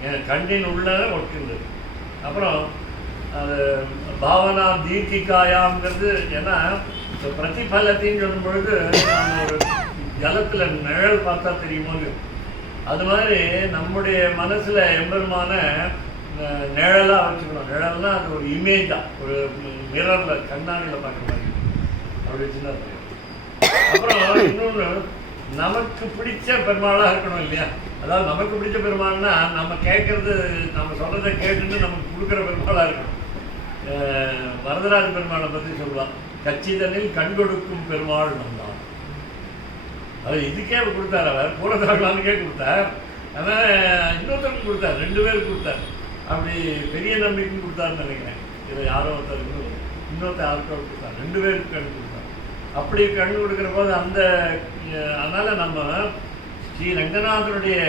என் கண்ணின் உள்ள ஒக்கின்றது. அப்புறம் அது பாவனா தீர்க்கிகாயாங்கிறது. ஏன்னா இப்போ பிரதிபலத்தின்னு சொல்லும் பொழுது நாம் ஒரு ஜலத்தில் நிழல் பார்த்தா தெரியுமோ, அது மாதிரி நம்முடைய மனசில் எம்பெருமான நிழலாக வச்சுக்கணும். நிழல்னா அது ஒரு இமேஜ் தான், ஒரு மிரரில் கண்ணாடியில் பார்க்குற மாதிரி அப்படி வச்சுன்னா தெரியும். அப்புறம் இன்னொன்று, நமக்கு பிடிச்ச பெருமாளாக இருக்கணும் இல்லையா. அதாவது நமக்கு பிடிச்ச பெருமாள்னா நம்ம கேட்குறது, நம்ம சொல்கிறத கேட்டுன்னு நமக்கு கொடுக்குற பெருமாளாக இருக்கணும். வரதராஜ பெருமாளை பற்றி சொல்லுவான், கச்சிதனில் கண் கொடுக்கும் பெருமாள் வந்தான். அவர் இதுக்கே அவர் கொடுத்தார், அவர் பூரதாழ்வானுக்கே கொடுத்தார். ஆனால் இன்னொருத்தருக்கு கொடுத்தார், 2 பேருக்கு கொடுத்தார். அப்படி பெரிய நம்பிக்கைன்னு கொடுத்தாருன்னு நினைக்கிறேன். இதில் யாரோ ஒருத்தருக்கு இன்னொருத்தர் யாருக்கோ கொடுத்தார், 2 பேருக்கு கண் கொடுத்தார். அப்படி கண் கொடுக்குற போது அதனால் நம்ம ஸ்ரீ ரங்கநாதனுடைய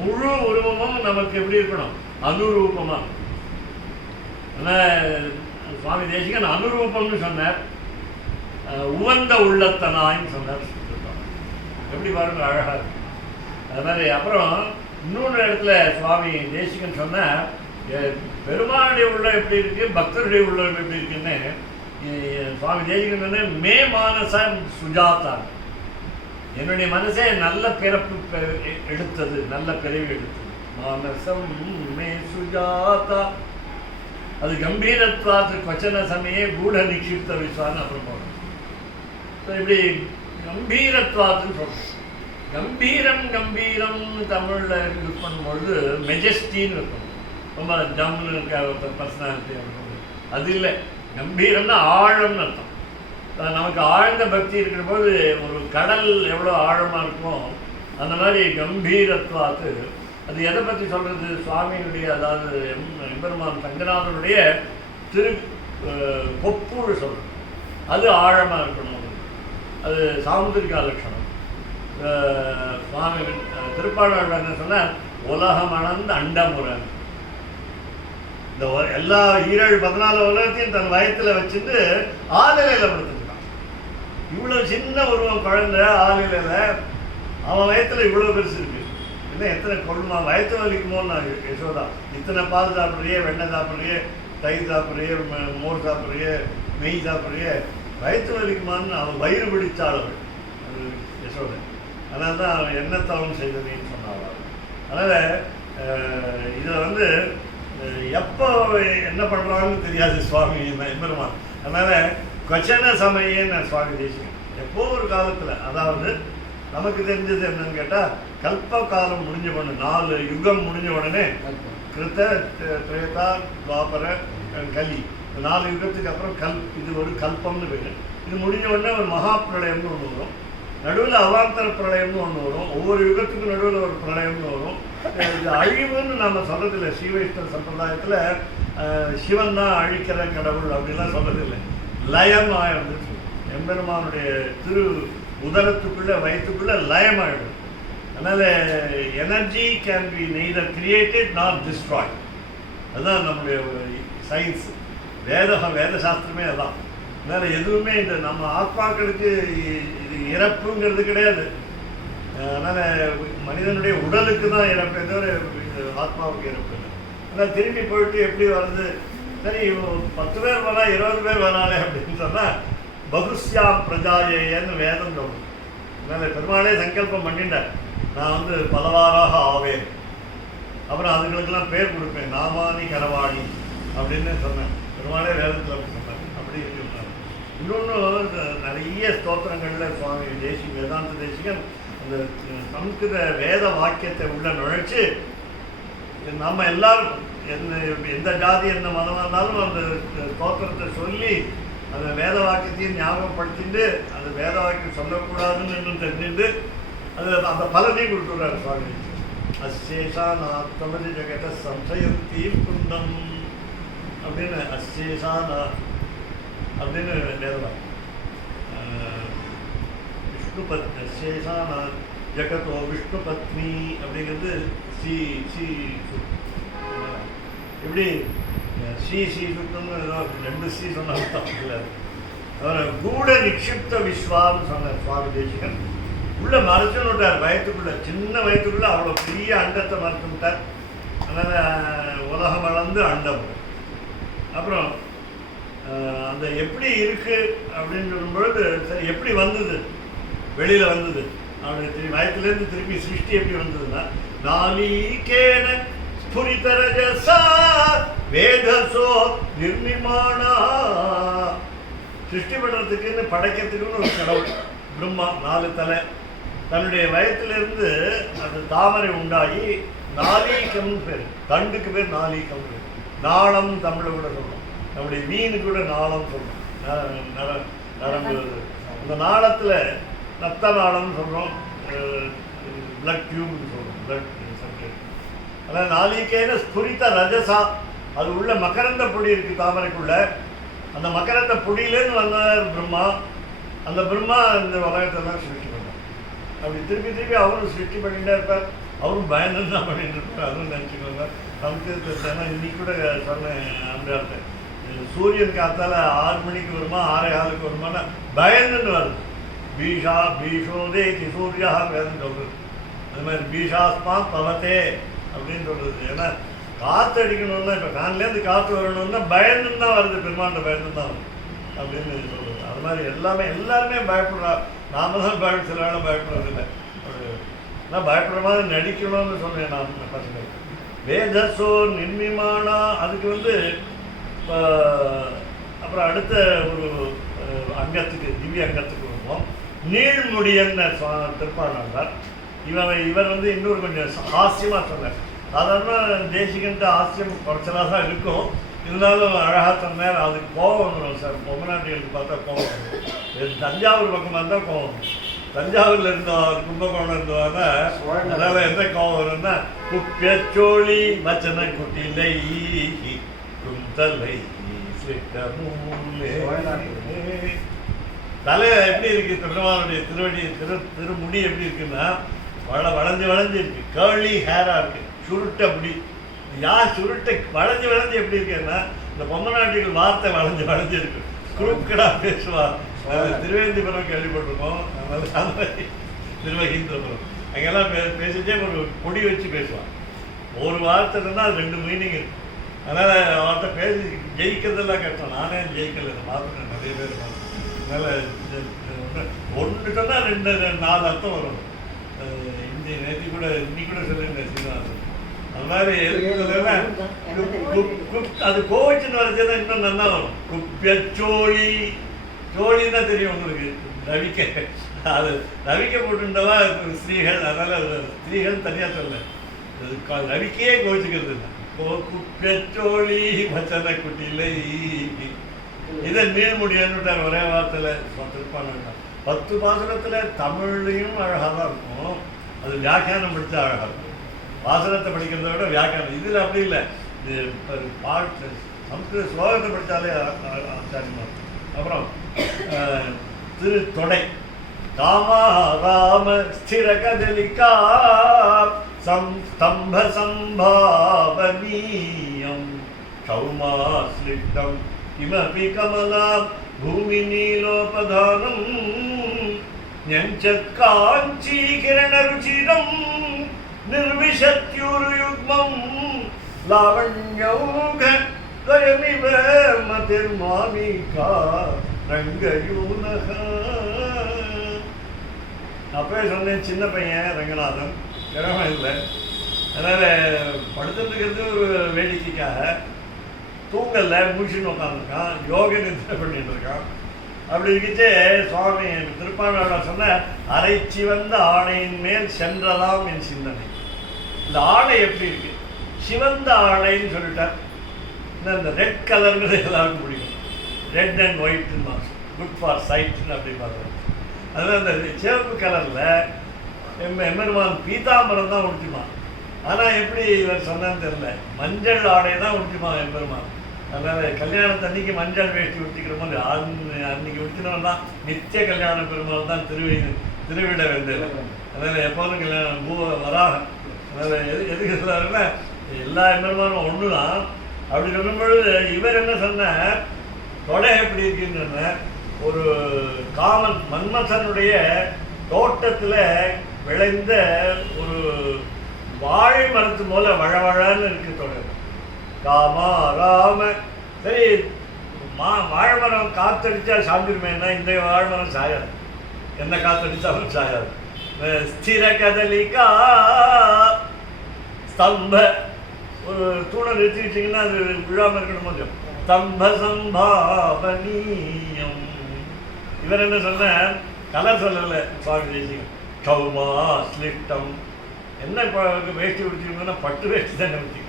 முழு உருவமும் நமக்கு எப்படி இருக்கணும், அனுரூபமாக. ஆனால் சுவாமி தேசிகன் அனுரூபம்னு சொன்னார், உவந்த உள்ளத்தனாயின்னு சொன்னார். எப்படி பாருங்க, அழகாக இருக்கு. அது மாதிரி அப்புறம் இன்னொரு இடத்துல சுவாமி தேசிகன் சொன்னார், பெருமாளுடைய உள்ள எப்படி இருக்கு, பக்தருடைய உள்ள எப்படி இருக்குன்னு சுவாமி தேசிகன் மே மானச சுஜாதா, என்னுடைய மனசே நல்ல பிறப்பு எடுத்தது, நல்ல பிறவி எடுத்தது. மானசம் மே சுஜாதா, அது கம்பீரத்வாத்து கொச்சன சமயே கூட நிக்ஷிப்த விஸ்வான்னு அப்புறம் போகணும். இப்படி கம்பீரத்வாத்துன்னு சொல்றோம். கம்பீரம் கம்பீரம்னு தமிழில் யூஸ் பண்ணும்பொழுது மெஜஸ்டின்னு இருக்கும், ரொம்ப ஜம்னு இருக்க பர்சனாலிட்டி இருக்கும். அது இல்லை, கம்பீரம்னா ஆழம்னு அர்த்தம். நமக்கு ஆழ்ந்த பக்தி இருக்கிற போது ஒரு கடல் எவ்வளோ ஆழமாக இருக்குமோ அந்த மாதிரி கம்பீரத்வாத்து. அது எதை பற்றி சொல்கிறது? சுவாமியினுடைய, அதாவது எம்பெருமான் ரங்கநாதனுடைய திரு கொப்புன்னு சொல்கிறது. அது ஆழமாக இருக்கணும். அது சாமுத்திரிகா லட்சணம். சுவாமி திருப்பாளர் என்ன சொன்னால், உலகம் அளந்த அண்டமுறை. இந்த எல்லா 14 உலகத்தையும் தன் வயத்தில் வச்சுட்டு ஆளிலையில் படுத்துக்கிட்டான். இவ்வளோ சின்ன உருவம் குழந்தை ஆளிலையில், அவன் வயத்தில் இவ்வளோ பெருசு இருக்கு. இன்னும் எத்தனை கொள்ளுமா வயத்து வலிக்குமோன்னு நான் யசோதா, இத்தனை பால் சாப்பிட்றியே, வெண்ணெய் சாப்பிட்றியே, தயிர் சாப்பிட்றியே, மோர் சாப்பிட்றியே, நெய் சாப்பிட்றியே, வயிற்று வலிக்குமான்னு அவன் வயிறு பிடிச்சாள் அவள், அது யசோதை. அதனால தான் அவன் என்ன தவம் செய்ததுன்னு சொன்னாள். அதனால் இதில் எப்போ என்ன பண்ணுறாங்கன்னு தெரியாது சுவாமி எம்பெருமான். அதனால் கொச்சன சமயன்னு சுவாமி தேசிகன் எப்போ ஒரு காலத்தில், அதாவது நமக்கு தெரிஞ்சது என்னன்னு கேட்டால், கல்ப காலம் முடிஞ்ச உடனே, 4 யுகம் முடிஞ்ச உடனே, கிருத்த திரேதா துவாபர கலி, 4 யுகத்துக்கு அப்புறம் இது ஒரு கல்பம்னு பேர். இது முடிஞ்ச உடனே ஒரு மகா பிரளயம்னு ஒன்று வரும். நடுவில் அவாந்தர பிரளயம்னு ஒன்று வரும். ஒவ்வொரு யுகத்துக்கும் நடுவில் ஒரு பிரளயம்னு வரும். இது அழிவுன்னு நம்ம சொல்கிறதில்லை. ஸ்ரீ வைஷ்ணவ சம்பிரதாயத்தில் சிவன் தான் அழிக்கிற கடவுள் அப்படின்லாம் சொல்கிறதில்லை. லயம் ஆயிடுது. எம்பெருமானுடைய திரு உதரத்துக்குள்ளே வயிற்றுக்குள்ளே லயம் ஆகிடும். அதனால் energy can be neither created not destroyed. அதுதான் நம்முடைய சயின்ஸ். வேத சாஸ்திரமே அதான். அதனால் எதுவுமே இந்த நம்ம ஆத்மாக்களுக்கு இது இறப்புங்கிறது கிடையாது. அதனால் மனிதனுடைய உடலுக்கு தான் இறப்பு, தவிர ஆத்மாவுக்கு இறப்பு இல்லை. ஆனால் திரும்பி போயிட்டு எப்படி வருது, சரி 10 பேர் வரா 20 பேர் வரானே அப்படின்னு சொன்னால், பகுஸ்யாம் பிரஜாயேன்னு வேதம் சொல்லும். அதனால் பெருமாளே சங்கல்பம் பண்ணிட்டார், நான் பலவாறாக ஆவேன், அப்புறம் அதுகளுக்கெல்லாம் பேர் கொடுப்பேன், நாமானி கரவாணி அப்படின்னு சொன்னேன். பெருமாளே வேதத்தில் அப்படி சொன்னார். அப்படி சொன்னார். இன்னொன்று நிறைய ஸ்தோத்திரங்களில் சுவாமி வேதாந்த தேசிகன் அந்த சம்ஸ்கிருத வேத வாக்கியத்தை உள்ள நுழைச்சு, நம்ம எல்லாரும் எந்த ஜாதி என்ன மதமாக இருந்தாலும் அந்த ஸ்தோத்திரத்தை சொல்லி அந்த வேத வாக்கியத்தையும் ஞாபகப்படுத்திட்டு அந்த வேத வாக்கியம் சொல்லக்கூடாதுன்னு இன்னும் தெரிஞ்சுட்டு அது அந்த பலனையும் கொடுத்துட்றாரு சுவாமி. அசேஷா நான் தமிழ் ஜெகத சம்சயத்தீ குண்டம் அப்படின்னு, அசேஷா நான் அப்படின்னு வேதவாக்கியம். விஷ்ணு பத்னி அசேஷா நான் ஜெகத்தோ விஷ்ணு பத்னி அப்படிங்கிறது ஸ்ரீ இப்படி ஸ்ரீ சுத்தம்னு ஏதோ 2 ஸ்ரீ சொன்னாலும் இல்லை. அவர் கூட நிக்ஷிப்த விஸ்வான்னு சொன்னார் சுவாமி தேசிகன். உள்ள மறைச்சுன்னு விட்டார், வயத்துக்குள்ள, சின்ன வயத்துக்குள்ள அவ்வளோ பெரிய அண்டத்தை மறைச்சு விட்டார். அதனால் உலகம் வளர்ந்து அண்டம். அப்புறம் அந்த எப்படி இருக்கு அப்படின்னு சொல்லும்பொழுது, சரி எப்படி வந்தது, வெளியில் வந்தது அப்படின்னு திரும்பி வயத்துலேருந்து திருப்பி சிருஷ்டி எப்படி வந்ததுன்னா, நாளிகேன ஸ்புரிதரஜசா வேதசோ நிர்மிமாணா. சிருஷ்டி பண்ணுறதுக்குன்னு படைக்கிறதுக்குன்னு ஒரு கடவுள் பிரம்மா 4 தலை தன்னுடைய வயத்திலிருந்து அந்த தாமரை உண்டாகி நாளீகம்னு பேர், தண்டுக்கு பேர் நாளீகம். நாளம் தமிழை கூட சொல்கிறோம், நம்முடைய மீனுக்கு கூட நாளம் சொல்கிறோம், நரம்பு. அந்த நாளத்தில் ரத்த நாளம்னு சொல்கிறோம், பிளட் டியூப்னு சொல்கிறோம், பிளட் சர்க்குலேட். அதாவது நாளிகேன ஸ்புரித ரஜசா, அது உள்ள மகரந்த பொடி இருக்குது தாமரைக்குள்ள. அந்த மகரந்த பொடியிலேருந்து வந்தார் பிரம்மா. அந்த பிரம்மா இந்த உலகத்தெல்லாம் சிருஷ்டி பண்ணார். அப்படி திருப்பி திருப்பி அவரும் சிருஷ்டி பண்ணிகிட்டே இருப்பார். அவரும் பயந்து தான் பண்ணிட்டு இருப்பார். அதுவும் நினச்சிக்கோங்க. நமக்கு ஏன்னா இன்னைக்கு கூட சொன்னேன் அந்த சூரியன் காத்தால 6 மணிக்கு வருமா 6:15 வருமானா பயந்துன்னு வருது. பீஷோதே சூரியா வேதம் சொல்றது. அது மாதிரி பீஷாஸ்மான் பவத்தே அப்படின்னு சொல்றது. ஏன்னா காற்று அடிக்கணும்னா, இப்போ ஃபேன்லேருந்து காற்று வரணும்னா பயந்துன்னு தான் வருது, பெருமாண்ட பயந்து தான் வருது அப்படின்னு சொல்கிறது. அது மாதிரி எல்லாருமே பயப்படுறா. நாம தான் சில வேலை பயப்படுறதில்லை. நான் பயப்படுற மாதிரி நடிக்கணும்னு சொன்னேன் நான் பசங்க. வேதசோ நிர்மிமானா அதுக்கு அப்புறம் அடுத்த ஒரு அங்கத்துக்கு திவ்ய அங்கத்துக்கு வருவோம். நீழ்முடியன்னு திருப்பாண்டார். இவர் இன்னொரு கொஞ்சம் ஹாஸ்யமாக சொன்னார். சாதாரண தேசிகன்ட்டு ஹாஸ்யம் குறைச்சலாக தான் இருக்கும், இருந்தாலும் அழகாக சொன்னார். அதுக்கு கோபம் வந்துடும் சார். பொம்மநாட்டிகளுக்கு பார்த்தா கோபம் வந்துடும். தஞ்சாவூர் பக்கமாக இருந்தால் கோபம் வரும். தஞ்சாவூரில் இருந்தவர் கும்பகோணம் இருந்தவானா அதனால் எந்த கோபம் வரும்னா குப்பியச்சோழி வச்சன குட்டிலை குந்தலை தலை எப்படி இருக்கு? பெருமாளுடைய திருமுடி எப்படி இருக்குன்னா வளைஞ்சு இருக்கு, கேர்லி ஹேரா இருக்கு, சுருட்ட முடி. யார் சுருட்டை வளைஞ்சு எப்படி இருக்குன்னா இந்த பொம்மநாட்டிகள் வார்த்தை வளைஞ்சு இருக்கு, குறுக்கடா பேசுவா. திருவேந்திபுரம் கேள்விப்பட்டிருக்கோம், அதனால திருவகீந்திரபுரம் அங்கெல்லாம் பேசிட்டே ஒரு கொடி வச்சு பேசுவான். ஒரு வார்த்தைன்னா அது 2 மீனிங் இருக்கு. அதனால் அவர்கிட்ட பேசி ஜெயிக்கிறதெல்லாம் கஷ்டம். நானே ஜெயிக்கலை, இதை பார்த்துட்டேன், நிறைய பேர் பார்த்து. அதனால் ஒன்று சொன்னால் 2-4 அர்த்தம் வரும். நேற்று கூட இன்னைக்கு சொல்லுங்க சீனிவாசன் அது மாதிரி அது கோவிச்சுன்னு வரதே தான் இன்னும் நல்லா வரும். குப்பியச்சோழி சோழின்னா தெரியும் உங்களுக்கு, ரவிக்க அது ரவிக்க போட்டுட்டவா ஸ்திரீகள். அதனால் ஸ்திரீகள் தனியாக சொல்ல, ரவிக்கையே கோவிச்சுக்கிறது இல்லை. குப்பியச்சோழி வச்சன குட்டிலை இதை நீழ்முடியான்னு ஒரே வார்த்தையில் திருப்பாங்க. 10 பாசுரத்தில் தமிழ்லையும் அழகாக தான் இருக்கும். அது வியாக்கியானம் படித்தா அழகாக இருக்கும். வாசனத்தை படிக்கிறத விட வியாக்கியானம் இதில் அப்படி இல்லை. இது பாட்டு சம்ஸ்கிருத ஸ்லோகத்தை படித்தாலே ஆச்சாரியமாக இருக்கும். அப்புறம் திருத்தொடை காமா ராம ஸ்திர கதலிகா ஸ்தம்ப சம்பாவனீயம் சௌமா ஸ்லிப்தம் கிமபி கமலா பூமி நீலோபதானம் ஞஞ்சத் காஞ்சி கிரண ருச்சிரம் நிர்விஷத்யுர்யுக்மம் லாவண்யௌக துவயமிவ மதிர்மாமிகா ரங்கயூனக. அப்பவே சொன்னேன், சின்ன பையன் ரங்கநாதன் கிழமை இல்லை, அதனால் படுத்துருக்கிறது ஒரு வேடிக்கைக்காக. தூங்கல்ல, மூச்சுன்னு உட்காந்துருக்கான், யோக நித்திரை பண்ணிட்டு இருக்கான். அப்படி இருக்கிச்சே சுவாமி திருப்பாணர் சொன்ன அரைச்சி வந்த ஆணையின் மேல் சென்றலாம் என் சிந்தனை. இந்த ஆடை எப்படி இருக்கு? சிவந்த ஆடைன்னு சொல்லிட்டார். இந்த ரெட் கலர்ங்கிறது எல்லாருக்கும் பிடிக்கும். ரெட் அண்ட் ஒயிட்னு குட் ஃபார் சைட்னு அப்படி பார்க்குறோம். அதனால் அந்த சிவப்பு கலரில் எம்பெருமான் பீதாம்பரம் தான் உடுத்திமான். ஆனால் எப்படி இவர் சொன்னான்னு தெரியல, மஞ்சள் ஆடை தான் உடுத்திமான் எம்பெருமான். அதனால் கல்யாணத்தன்னைக்கு மஞ்சள் வேஷ்டி உடுத்திக்கிற போது அன்னைக்கு உடுத்தினவன் தான் நித்திய கல்யாண பெருமாள் தான் திருவிட வேண்டியது. அதனால் எப்போதும் கல்யாணம் வராக. அதனால் எதுக்கு சொல்லாருன்னா எல்லா எம்பெருமானும் ஒன்று தான். அப்படி சொல்லும்பொழுது இவர் என்ன சொன்னார், தொடை எப்படி இருக்குன்னு சொன்ன, ஒரு காமன் மன்மதனுடைய தோட்டத்தில் விளைந்த ஒரு வாழை மரத்து போல வழவழன்னு இருக்கு தொடர். காமா ராம சரி, வாழை மரம் காத்தடிச்சா சாஞ்சிருமேன்னா இந்த வாழை மரம் சாயாது, என்ன காத்தடிச்சாலும் சாயாது. ஸ்திர கதலிகா ஸ்தம்ப, ஒரு தூணை நிறுத்தி வச்சிங்கன்னா அது விழாமல் இருக்கணும் கொஞ்சம். ஸ்தம்ப சம்பாவனீயம். இவர் என்ன சொன்ன, கலர் சொல்லலை சுவாமி தேசிகம். சௌமா ஸ்லிட்டம், என்ன வேஷ்டி உடுத்திக்கணும்னா பட்டு வேஷ்டி தானே உடுத்திக்கணும்.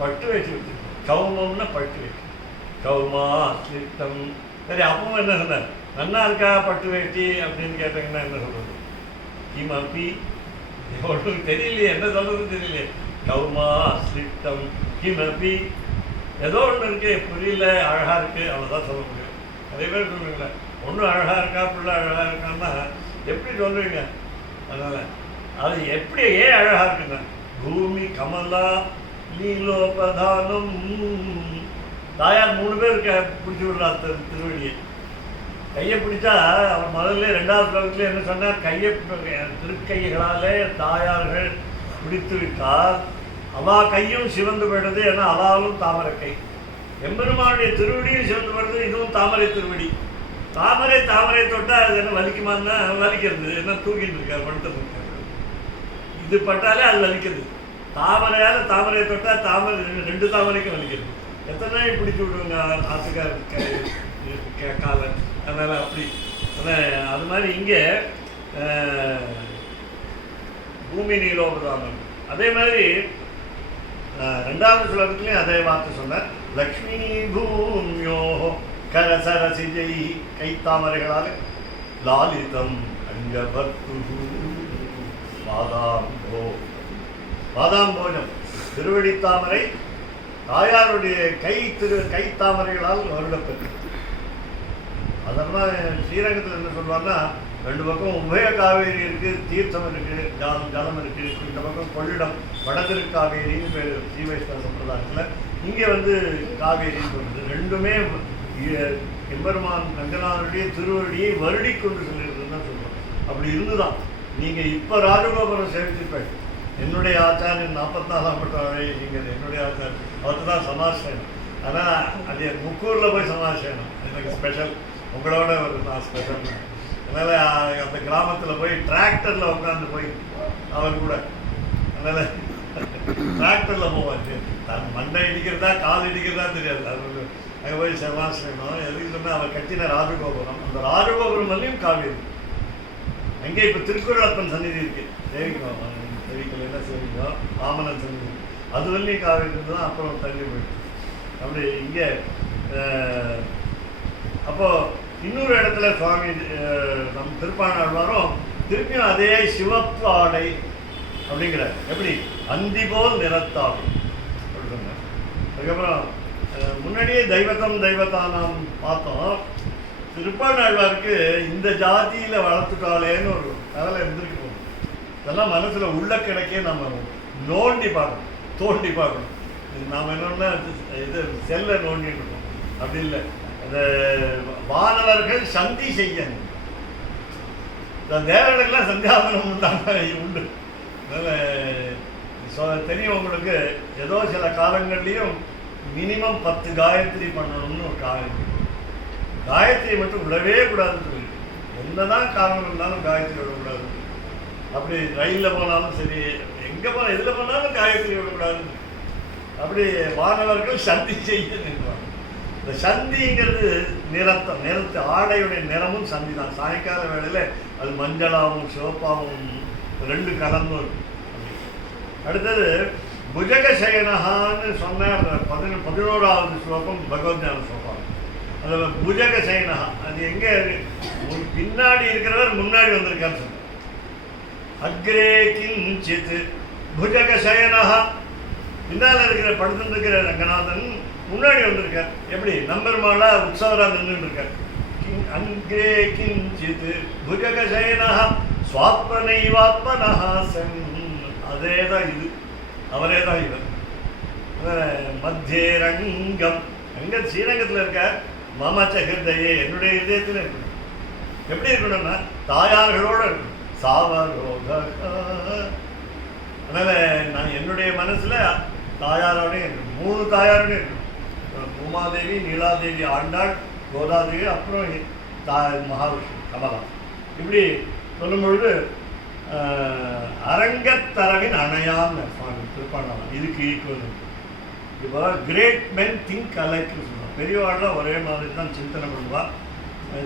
பட்டு வேஷ்டி உடுத்திக்கணும். சௌமம்னா பட்டு வேஷ்டி. சௌமா ஸ்லிட்டம். சரி, அப்பவும் என்ன சொன்னார், நன்னா இருக்கா பட்டு வேஷ்டி அப்படின்னு கேட்டாங்கன்னா என்ன சொல்றது? கிமபி ஒன்றும் தெரியலையே, என்ன சொல்றது தெரியலையே. சௌமா ஸ்லிட்டம் கிமபி, ஏதோ ஒன்று இருக்கு, புரியல, அழகா இருக்கு, அவ்வளோதான் சொல்ல முடியும். நிறைய பேர் சொல்லுவீங்களே, ஒன்றும் அழகா இருக்கா, பிள்ளை அழகா இருக்கான்னா எப்படி சொல்லுவீங்க? அதனால அது எப்படி ஏன் அழகா இருக்குங்க? பூமி கமலா நீலோபதானம். தாயார் 3 பேர் பிடிச்சி விடுறார் திருவடியை. கையை பிடிச்சா அவர் முதல்ல 2வது ஸ்லோகத்தில் என்ன சொன்னார், கையை திருக்கைகளாலே தாயார்கள் பிடித்து விட்டால் அவா கையும் சிவந்து போயிடுது. ஏன்னா அவாலும் தாமரை கை. எம்பெருமானுடைய திருவடியும் சிவந்து போயிடுது, இதுவும் தாமரை திருவடி. தாமரை தாமரை தொட்டால் அது என்ன வலிக்குமான்னா வலிக்கிறது, என்ன தூக்கிட்டு இருக்காரு, படுத்துட்டு இருக்காரு. இது பட்டாலே அது வலிக்குது. தாமரையால் தாமரையை தொட்டால் தாமரை 2 தாமரைக்கும் வலிக்கிறது. எத்தனை நாள் பிடிச்சி விடுவாங்க ஆத்துக்கார காலை. அதனால் அப்படி அது மாதிரி இங்கே பூமி நீலோபதானம். அதே மாதிரி 2வது ஸ்லோகத்துலேயும் அதே வார்த்தை சொன்னார். லக்ஷ்மி பூமியோ கரசரசிஜை, கைத்தாமரைகளால் லாலிதம் அங்கபத்து பாதாம்போ, பாதாம்போஜம் திருவடி தாமரை தாயாருடைய கைத்தாமரைகளால் வருடப்பெற்று. அதெல்லாம் ஸ்ரீரங்கத்தில் என்ன சொல்லுவாங்கன்னா, 2 பக்கம் உபய காவேரி இருக்குது, தீர்த்தம் இருக்குது, ஜலம் இருக்குது. இந்த பக்கம் கொள்ளிடம் வடதிருக்காவேரின்னு பேர் ஸ்ரீ வைஷ்ணவ சம்பிரதாயத்தில். இங்கே காவேரின்னு சொல்லுது. 2மே எம்பெருமான் ரங்கநாதனுடைய திருவடியை வருடி கொண்டு சொல்லியிருக்குன்னு தான் சொல்லுவோம். அப்படி இருந்துதான் நீங்கள் இப்போ ராஜகோபுரம் சேவிச்சிருப்பேன். என்னுடைய ஆச்சாரியன் 44ஆம் பட்டவரை நீங்கள் என்னுடைய ஆச்சாரியன் அவருக்கு தான் சமாசேனம். ஆனால் அது முக்கூரில் போய் சமாசேனம் எனக்கு ஸ்பெஷல். உங்களோட நான் ஸ்பெஷல். அதனால் அந்த கிராமத்தில் போய் டிராக்டரில் உட்காந்து போய் அவர் கூட, அதனால் டிராக்டரில் போவார். மண்டை இடிக்கிறதா கால் இடிக்கிறதா தெரியாது. அது அங்கே போய் சமாசேனம். எதுக்கு சொன்னால் அவர் கட்டின ராஜகோபுரம், அந்த ராஜகோபுரம் வரையும் காவேரி. அங்கே இப்போ திருக்குறளப்பன் சந்நிதி இருக்குது, தேவிக்கணும் தேவிக்கலைன்னா சேவிக்கோ ஆமனன் சந்நிதி, அது வரலையும் காவேரி தான். அப்புறம் தள்ளி போயிட்டு அப்படி இங்கே. அப்போது இன்னொரு இடத்துல சுவாமி நம் திருப்பாணாழ்வாரும் திருப்பியும் அதே சிவப்பு ஆடை அப்படிங்கிறார். எப்படி அந்தி போல் நிறத்தாடை அப்படி சொன்னார். அதுக்கப்புறம் முன்னாடியே தெய்வத்தானாம் பார்த்தோம். திருப்பாணாழ்வாருக்கு இந்த ஜாதியில் வளர்த்துட்டாலேன்னு ஒரு கவலை இருந்திருக்கு. இதெல்லாம் மனசில் உள்ள கிடைக்கே நம்ம நோண்டி பார்க்கணும், தோண்டி பார்க்கணும். நாம் என்னன்னா இது செல்ல நோண்டிட்டு இருக்கோம். அப்படி இல்லை. இந்த வானவர்கள் சந்தி செய்யணும். இந்த தேவர்களுக்கெல்லாம் சந்தியாபனம் உண்டு. அதனால் தெரியும் உங்களுக்கு. ஏதோ சில காலங்கள்லேயும் மினிமம் 10 காயத்ரி பண்ணணும்னு ஒரு காரணம். காயத்ரி மட்டும் விடவே கூடாதுன்னு சொல்லிட்டு, என்னதான் காரணம் இருந்தாலும் காயத்ரி விடக்கூடாது. அப்படி ரயிலில் போனாலும் சரி, எங்கே போனால் எதில் போனாலும் காயத்ரி விடக்கூடாதுன்னு. அப்படி வானவர்கள் சந்தி செய்ய நின்றாங்க. இந்த சந்திங்கிறது நிறத்து ஆடையுடைய நிறமும் சந்தி தான். சாயங்கால வேளையில் அது மஞ்சளாகவும் சிவப்பாகவும் 2 கலந்தும் இருக்கும். அடுத்தது புஜகசயனஹான்னு சொன்னார். 11வது ஸ்லோகம் பகவத்ஞான ஸ்லோகம். அதில் புஜகசயனஹா அது எங்கே பின்னாடி இருக்கிறவர் முன்னாடி வந்திருக்கான்னு சொன்னார். அக்ரே கிஞ்சித் புஜகசயனஹா, பின்னால் இருக்கிற படுத்துட்டு இருக்கிற ரங்கநாதன் முன்னாடி வந்திருக்கார். எப்படி நம்பெருமாளா உற்சவராக நின்றுட்டு இருக்கார். அக்ரே கிஞ்சித் புஜகசயனஹா ஸ்வாத்மனைவாத்மனஹா சன், அதே தான் இது, அவரே தான் இவர். மத்தியே ரங்கம், அங்கே ஸ்ரீரங்கத்தில் இருக்கார். மமச்ச ஹிருதயே, என்னுடைய இதயத்தில் இருக்கணும். எப்படி இருக்கணும்னா தாயார்களோடு இருக்கணும். சாவரோக, அதனால் நான் என்னுடைய மனசில் தாயாரோடய இருக்கணும். 3 தாயாரோடய இருக்கணும். உமாதேவி, நீலாதேவி ஆண்டாள், கோதாதேவி, அப்புறம் மகாவிஷ்ணு கமலா. இப்படி சொல்லும் பொழுது அரங்கத்தரவின் அணையான்னு சுவாமி திருப்பாணம் இதுக்கு ஈக்குவல். இப்போ கிரேட் மென் திங்க் அலைக்னு சொல்லுவாங்க. பெரியவாள்லாம் ஒரே மாதிரி தான் சிந்தனை பண்ணுவாள்.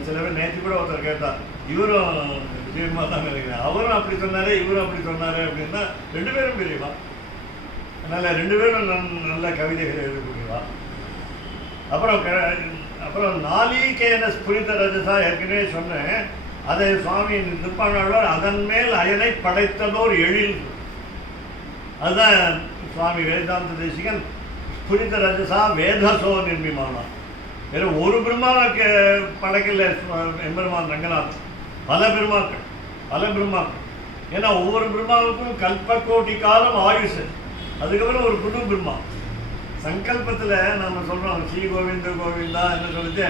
சில பேர் நேற்று கூட ஒருத்தர் கேட்டால், இவரும் விஜயமாக தான் நினைக்கிறேன், அவரும் அப்படி சொன்னாரே இவரும் அப்படி சொன்னாரே அப்படின்னா 2 பேரும் பெரியவா. அதனால் 2 பேரும் நல்ல கவிதைகள் எழுதக்கூடியவா. அப்புறம் நாளிகேன ஸ்புரித ரஜசா ஏற்கனவே சொன்னேன். அதை சுவாமி திருப்பாணாழ்வார் அதன் மேல் அயனை படைத்ததோர் எழில். அதுதான் சுவாமி வேதாந்த தேசிகன் ஸ்புரித ரஜசா வேதசோ நிர்மிமானா. வெறும் ஒரு பிரம்மாவுக்கு படைக்கல எம்பெருமான் ரங்கநாதன், பல பிரம்மாக்கள். ஏன்னா ஒவ்வொரு பிரம்மாவுக்கும் கல்பக்கோட்டி காலம் ஆயுஷு. அதுக்கப்புறம் ஒரு புது பிரம்மா. சங்கல்பத்தில் நம்ம சொல்கிறோம் ஸ்ரீ கோவிந்த கோவிந்தா என்ன சொல்லிட்டு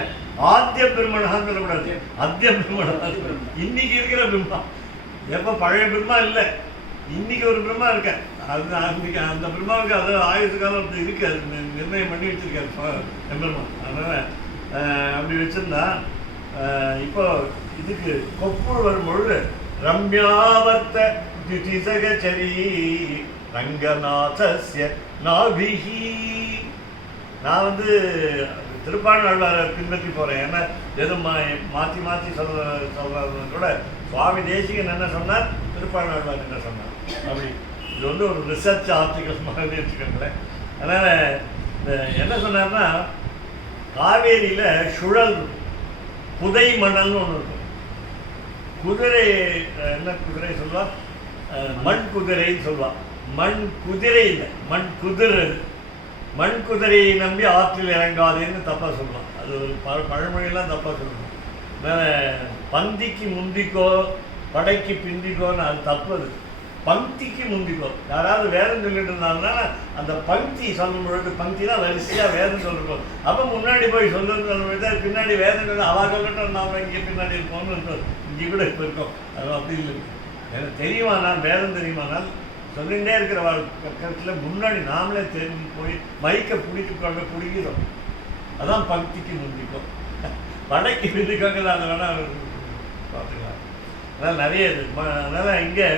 ஆத்திய பிரம்மணான்னு சொல்லக்கூடாது, அத்திய பிரம்மணா. இன்னைக்கு இருக்கிற பிரம்மா, எப்போ பழைய பிரம்மா இல்லை, இன்னைக்கு ஒரு பிரம்மா இருக்க. அது அன்றைக்கி அந்த பிரம்மாவுக்கு அது ஆயுசு காலம் இருக்கு, அது நிர்ணயம் பண்ணி வச்சுருக்காரு எம்பெருமான். அதனால் அப்படி வச்சுருந்தா இப்போ இதுக்கு கொப்புள் வரும்பொழுது ரம்யாவர்த்த திதிசகச்சரி ரங்கநாதஸ்ய நாபிஹி. நான் வந்து திருப்பாணாழ்வாரை பின்பற்றி போகிறேன். ஏன்னா எதுவும் மாற்றி மாற்றி சொல்கிறதுன்னு கூட சுவாமி தேசிகன் என்ன சொன்னார், திருப்பாணாழ்வார் என்ன சொன்னார், அப்படி இது வந்து ஒரு ரிசர்ச் ஆர்டிகல் மாதிரி வச்சுக்கோங்களேன். அதனால் என்ன சொன்னார்னா, காவேரியில் சுழல் புதை மணல்னு ஒன்று இருக்கும். குதிரை என்ன குதிரை சொல்லுவா, மண் குதிரைன்னு சொல்லுவாள். மண் குதிரை இல்லை, மண் குதிரை. மண் குதிரையை நம்பி ஆற்றில் இறங்காதேன்னு தப்பாக சொல்லலாம். அது ஒரு பழமொழியெல்லாம் தப்பாக சொல்லணும். அதனால் பந்திக்கு முந்திக்கோ படைக்கு பிந்திக்கோன்னு அது தப்பு. அது பங்கிக்கு முந்திக்கோ. யாராவது வேதம் சொல்லிட்டு இருந்தாங்கன்னா அந்த பங்கி சொல்லும் பொழுது, பங்கினா வரிசையாக வேதம் சொல்லிருக்கோம். அப்போ முன்னாடி போய் சொல்லுன்னு சொல்லும்போது பின்னாடி வேதம் சொல்லி அவா சொல்லட்டும், நாம் இங்கே பின்னாடி இருப்போம்னு இங்கே கூட இப்போ இருக்கோம். அது அப்படி இல்லை. எனக்கு தெரியுமானால், வேதம் தெரியுமானால் சொல்லிகிட்டே இருக்கிற பக்கத்தில் முன்னாடி நாமளே தெரிஞ்சு போய் மைக்கை பிடிக்கிறோம். அதான் பங்கிக்கு முந்திக்கும். படைக்கு பிந்திக்கோங்க அதை வேணால் பார்த்துக்கலாம். அதனால் நிறைய இது. அதனால் இங்கே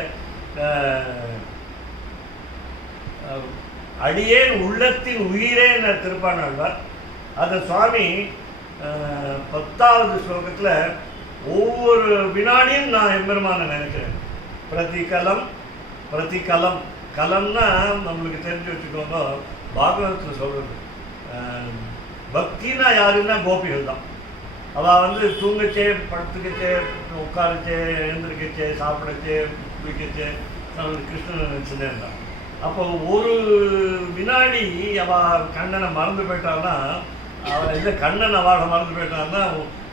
அடியேன் உள்ளத்தின் உயிரே என்ற திருப்பாணாழ்வார். அந்த சுவாமி 10வது ஸ்லோகத்தில் ஒவ்வொரு வினாடியும் நான் எம்பெருமான நினைக்கிறேன். பிரதிகலம் பிரதிகலம். கலம்னா நம்மளுக்கு தெரிஞ்சு வச்சுக்கோங்க, பாகவதத்தில் சொல்கிறது. பக்தினா யாருன்னா கோபிகள் தான். அவள் வந்து தூங்கச்சே, படுத்துக்கச்சே, உட்காரச்சே, எழுந்திருக்கச்சே, சாப்பிடச்சே, குளிக்கச்சே கிருஷ்ணனை நினச்சிட்டே இருந்தான். அப்போ ஒரு வினாடி அவள் கண்ணனை மறந்து போயிட்டான்னா, அவள் இந்த கண்ணன் அவளை மறந்து போயிட்டான்னா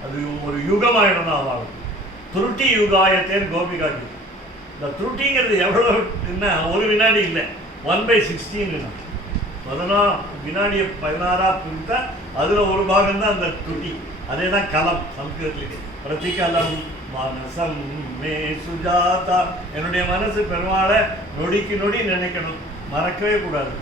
அது ஒரு யுகமாயிடும் தான் அவள். துருட்டி யுகாயத்தேன்னு கோபிகாட்டி. இந்த துருட்டிங்கிறது எவ்வளோன்னா ஒரு வினாடி இல்லை, 1/16. வினாடியை 16ஆக பிரித்தா அதில் ஒரு பாகம்தான் அந்த துருட்டி. அதே தான் கலம் சம்ஸ்கிருதத்துக்கு. பிரதிகலம் மனசம் மே சுஜாதா. என்னுடைய மனசு பெருமாளை நொடிக்கு நொடி நினைக்கணும், மறக்கவே கூடாது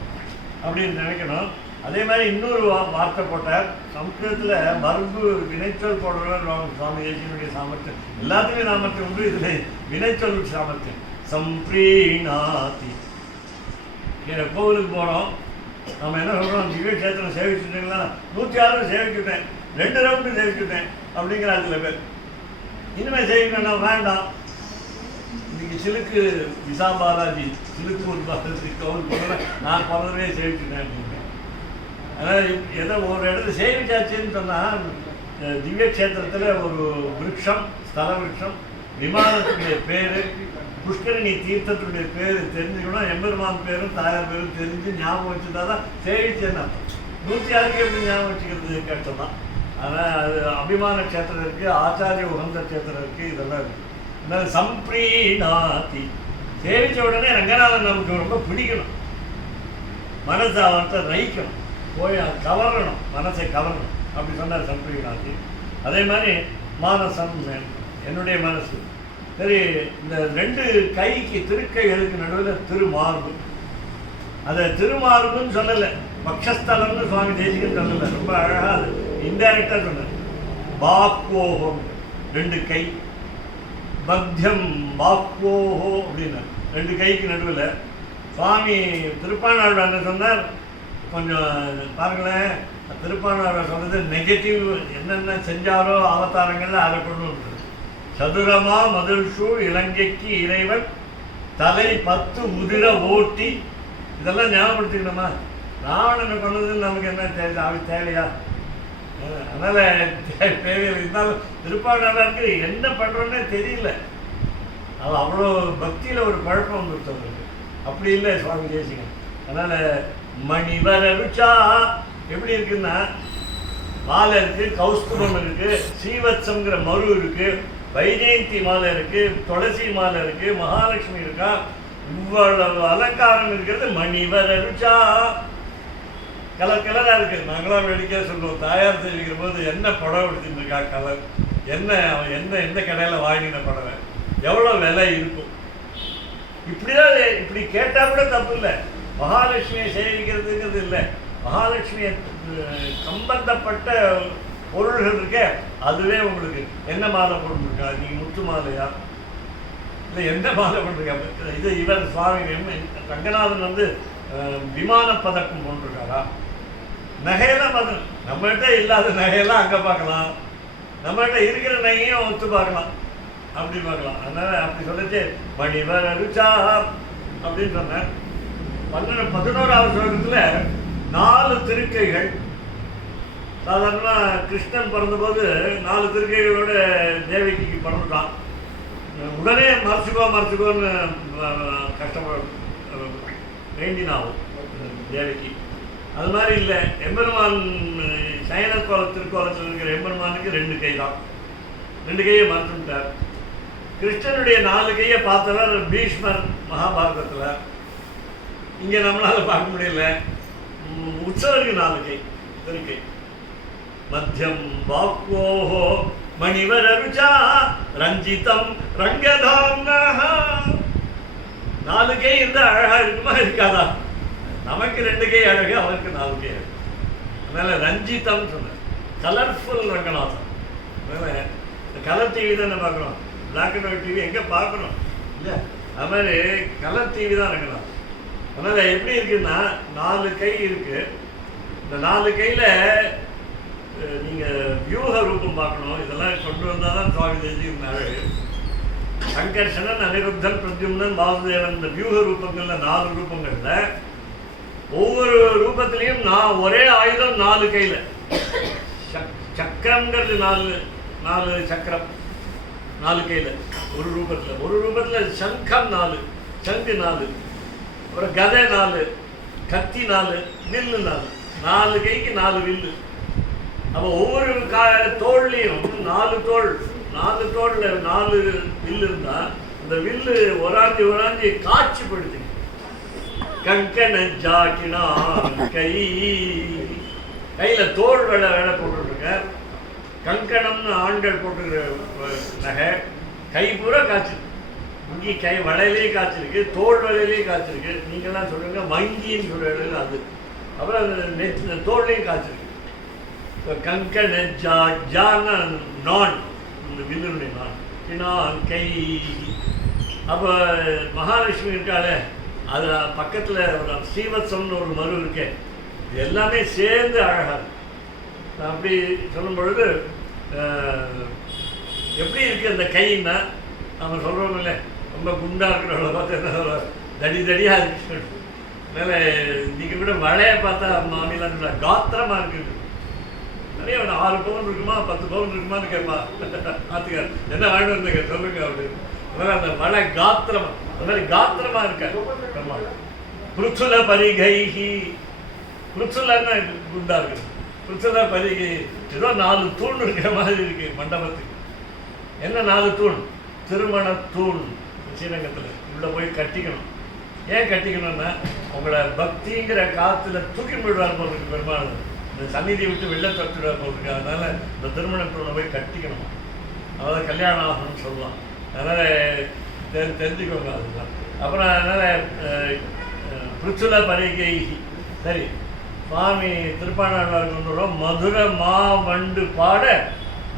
அப்படின்னு நினைக்கணும். அதே மாதிரி இன்னொரு வார்த்தை போட்டார் சம்ஸ்கிருதத்தில், மருங்கு வினைச்சொல் போடுறவர் சுவாமி தேசிகனுடைய சாமர்த்தியம். எல்லாத்துலேயும் சாமர்த்தியம் உண்டு, இதில் வினைச்சொல் சாமர்த்தியம். சம்பிரீணாதி. கோவிலுக்கு போகிறோம், நம்ம என்ன சொல்கிறோம், திவ்ய கஷேத்திரம் சேவிச்சுட்டீங்களா, 106 சேவிச்சுட்டேன், 2 ரவுண்டு சேவிச்சுட்டேன் அப்படிங்கிறாங்க சில பேர். இனிமேல் சேவிக்கணும் வேண்டாம். இன்னைக்கு சிலுக்கு விசாபாலாஜி, சிலுக்கூர் பாலாஜி கோவில் போகிறத நான் பிறந்தவே சேவிச்சுட்டேன் அப்படின்னு. அதனால் ஏதோ ஒரு இடத்துல சேவிச்சாச்சுன்னு சொன்னால், திவ்ய கஷேத்திரத்தில் ஒரு விருட்சம், ஸ்தல விருட்சம், விமானத்துடைய பேர், புஷ்கரணி தீர்த்தத்துடைய பேர் தெரிஞ்சுக்கணும், எம்பெருமான் பேரும் தாயார் பேரும் தெரிஞ்சு ஞாபகம் வச்சுட்டா தான் சேவிச்சேன்னு அர்த்தம். 106 எப்படி ஞாபகம் வச்சுக்கிறது கஷ்டம் தான். ஆனால் அது அபிமான கஷேத்திரம் இருக்குது, ஆச்சாரிய உகந்த கஷேத்திரம் இருக்குது, இதெல்லாம் இருக்குது. அதனால் சம்பிரீணாதி. சேவித்த உடனே ரங்கநாதன் நமக்கு ரொம்ப பிடிக்கணும், மனசை அவர்கிட்ட நயிக்கணும், போய் கவரணும், மனசை கவரணும். அப்படி சொன்னார் சம்பிரீணாதி. அதே மாதிரி மானசம், என்னுடைய மனசு. சரி, இந்த 2 கைக்கு திருக்கைகளுக்கு நடுவில் திருமார்பு. அதை திருமார்புன்னு சொல்லலை, பக்ஷஸ்தலம்னு சுவாமி தேசிகன் சொல்லலை, ரொம்ப அழகாக அது இன்டைரக்டாக சொன்னார். பாக்வோஹம் 2 கை, பத்தியம் பாக்வோஹோ அப்படின்னா 2 கைக்கு நடுவில். சுவாமி திருப்பாணாழ்வார் என்ன சொன்னார், கொஞ்சம் பாருங்களேன். திருப்பாணாழ்வார் சொல்கிறது நெகட்டிவ், என்னென்ன செஞ்சாரோ அவதாரங்களில் அதை கொண்டு வந்து. சதுரமா மதுஷு இலங்கைக்கு இறைவன் தலை 10 உதிர ஓட்டி. இதெல்லாம் ஞாபகப்படுத்திக்கணுமா? ராவணனை கொண்டதுன்னு நமக்கு என்ன தேவையா? அதனால் தேவையில்லை. இருந்தாலும் திருப்பாணாழ்வாருக்கு என்ன பண்ணுறோன்னே தெரியல. அது அவ்வளோ பக்தியில் ஒரு குழப்பம் வந்துருச்சு அவருக்கு. அப்படி இல்லை சுவாமி தேசிகன். அதனால் மணிவர ருச்சா எப்படி இருக்குன்னா, மாலை இருக்குது, கௌஸ்துபம் இருக்குது, ஸ்ரீவத்சங்கிற மரு இருக்குது, வைஜெயந்தி மாலை இருக்குது, துளசி மாலை இருக்குது, மகாலட்சுமி இருக்கா, இவ்வளவு அலங்காரம் இருக்கிறது. மணிவர ருச்சா கலர் கலராக இருக்குது. நாங்களாம் வேடிக்கையாக சொல்லுவோம், தாயார் தெரிவிக்கிற போது என்ன புடவை எடுத்துட்டு இருக்கா, கலர் என்ன, எந்த கடையில் வாங்கின புடவை, எவ்வளோ விலை இருக்கும். இப்படிதான். இப்படி கேட்டால் கூட தப்பு இல்லை. மகாலட்சுமியை சேவிக்கிறதுங்கிறது இல்லை, மகாலட்சுமியை சம்பந்தப்பட்ட பொருள்கள் இருக்கே அதுவே உங்களுக்கு என்ன மாலை போட்டுருக்கா, நீங்கள் முத்து மாலையா இல்லை எந்த மாலை போட்டிருக்கா, இது இவர் சுவாமி ரங்கநாதன் வந்து விமான பதக்கம் போட்டிருக்காரா, நகையெல்லாம் பார்த்து நம்மகிட்ட இல்லாத நகையெல்லாம் அங்கே பார்க்கலாம், நம்மகிட்ட இருக்கிற நகையும் ஒத்து பார்க்கலாம், அப்படி பார்க்கலாம். அதனால் அப்படி சொல்லிச்சு மணிவர் அருச்சா அப்படின்னு சொன்னேன். 11வது ஸ்லோகத்தில் 4 திருக்கைகள். சாதாரணமாக கிருஷ்ணன் பிறந்தபோது 4 திருக்கைகளோட தேவகிக்கு பிறந்துட்டான். உடனே மறைச்சிக்கோன்னு கஷ்டப்பட வேண்டினாவும் தேவகி. அது மாதிரி இல்லை, எம்பெருமான் திருக்கோலத்தில் இருக்கிற எம்பெருமானுக்கு 2 கை தான், 2 கையை மறைச்சுட்டார். கிருஷ்ணனுடைய 4 கையை பார்த்தவர் பீஷ்மர் மகாபாரதத்தில். இங்கே நம்மளால் பார்க்க முடியல. உற்சவருக்கு 4 கை திருக்கை. மத்தியம் வாக்கோஹோ மணிவரருச்சா ரஞ்சிதம் ரங்கதாம். 4 கை இருந்தால் அழகாக இருக்குமா இருக்காதா? நமக்கு 2 கை அழகு, அவருக்கு 4 கை அழகு. அதனால் ரஞ்சிதம் சொன்னேன், கலர்ஃபுல் ரங்கநாதன். அதனால் கலர் டிவி தானே பார்க்குறோம், பிளாக் அண்ட் ஒயிட் டிவி எங்கே பார்க்குறோம் இல்லை, அது மாதிரி கலர் டிவி தான் ரங்கநாதன். அதனால் எப்படி இருக்குன்னா 4 கை இருக்குது. இந்த 4 கையில் நீங்கள் வியூக ரூபம் பார்க்கணும். இதெல்லாம் கொண்டு வந்தால் தான் சுவாமி தேசிகன் அழகு. சங்கர்ஷனன், அனிருத்தன், பிரத்யும்னன், வாசுதேவன், இந்த வியூக ரூபங்களில் 4 ரூபங்களில் ஒவ்வொரு ரூபத்திலையும் ஒரே ஆயுதம் 4 கையில். சக்கரங்கிறது 4 சக்கரம் 4 கையில் ஒரு ரூபத்தில் சங்கம் 4, சங்கு 4, அப்புறம் கதை 4, கத்தி 4, வில்லு 4 கைக்கு 4 வில்லு. அப்போ ஒவ்வொரு தோல்லையும் 4 தோளில் 4 வில்லு இருந்தால் அந்த வில்லு ஒராஞ்சி காட்சி படுத்து. கங்கண ஜாக்கினா கையில் தோல் வேலை போட்டுருக்க. கங்கணம்னு ஆண்கள் போட்டுக்கிற நகை கை பூரா காய்ச்சிருக்கு. இங்கே கை வளையிலே காய்ச்சிருக்கு, தோல் வளையிலே காய்ச்சிருக்கு. நீங்கள்லாம் சொல்லுங்க மங்கின்னு சொல்லுறது அது. அப்புறம் அந்த தோல்லையும் காய்ச்சிருக்கு. கங்கண ஜான்னா நான், இந்த வில்லுடைய நான் கிணா கை. அப்போ மகாலட்சுமி இருக்காளே, அதில் பக்கத்தில் ஒரு ஸ்ரீவத்சம்னு ஒரு மரு இருக்கே, இது எல்லாமே சேர்ந்து அழகாக. அப்படி சொல்லும் பொழுது எப்படி இருக்குது அந்த கைன்னா, நம்ம சொல்கிறோம் இல்லை, ரொம்ப குண்டாக இருக்கிறவங்கள பார்த்து என்ன தடியாக இருக்கு. அதனால் இன்றைக்கி கூட மழையை பார்த்தா மாநிலம் காத்திரமாக இருக்குது. நிறைய 6 பவுன் இருக்குமா 10 பவுன் இருக்குமான்னு கேட்பா ஆத்துக்கார், என்ன வாங்கிட்டு வந்தீங்க சொல்லுங்க அப்படின்னு. அதனால் அந்த மழை காத்திரமா, அந்த மாதிரி காத்திரமாக இருக்க. புருச்சுல பரிகைஹி, புருச்சுலன்னா குண்டா இருக்குது. புருச்சுல பரிகை ஏதோ 4 தூண் இருக்கிற மாதிரி இருக்கு மண்டபத்துக்கு. என்ன 4 தூண்? திருமண தூண். ஸ்ரீரங்கத்தில் உள்ளே போய் கட்டிக்கணும். ஏன் கட்டிக்கணும்னா உங்களை பக்திங்கிற காற்றுல தூக்கி விடுவார் போல் இருக்கு பெருமாள். இந்த சந்நிதியை விட்டு வெளில தொட்டுடுவார் போல் இருக்கு. அதனால இந்த திருமண தூணை போய் கட்டிக்கணும். அதாவது கல்யாணம் ஆகணும்னு சொல்லலாம். அதனால் தெரிஞ்சுக்கோங்க அதுதான். அப்புறம் அதனால் புருச்சுல பரிகை. சரி, சுவாமி திருப்பாணாழ்வார் கொண்டு வரோம். மதுரை மாவண்டு பாட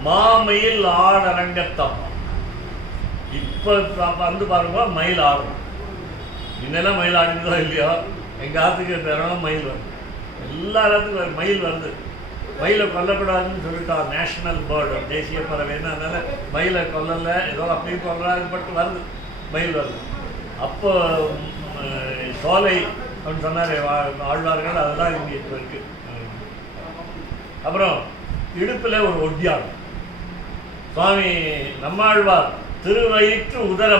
மாமயில் ஆடரங்கத்தப்பா. இப்போ வந்து பாருங்க மயில் ஆடணும். இன்னெல்லாம் மயில் ஆடினதோ இல்லையோ, எங்கள் ஆற்றுக்கு பெறணும் மயில் வருது. எல்லா இடத்துக்கும் மயில் வருது. மயிலை கொல்லக்கூடாதுன்னு சொல்லிட்டான், நேஷ்னல் பேர்டு, தேசிய பறவைன்னு. அதனால் மயிலை கொல்லலை, ஏதோ அப்படியும் கொல்றாங்க பட்டு வருது, மயில் வருது. அப்போ சோலை அப்படின்னு சொன்னார் ஆழ்வார்கள், அதுதான் இங்கே இப்போ இருக்குது. அப்புறம் இடுப்பில் ஒரு ஒட்டியார். சுவாமி நம்மாழ்வார் திருவயிற்று உதர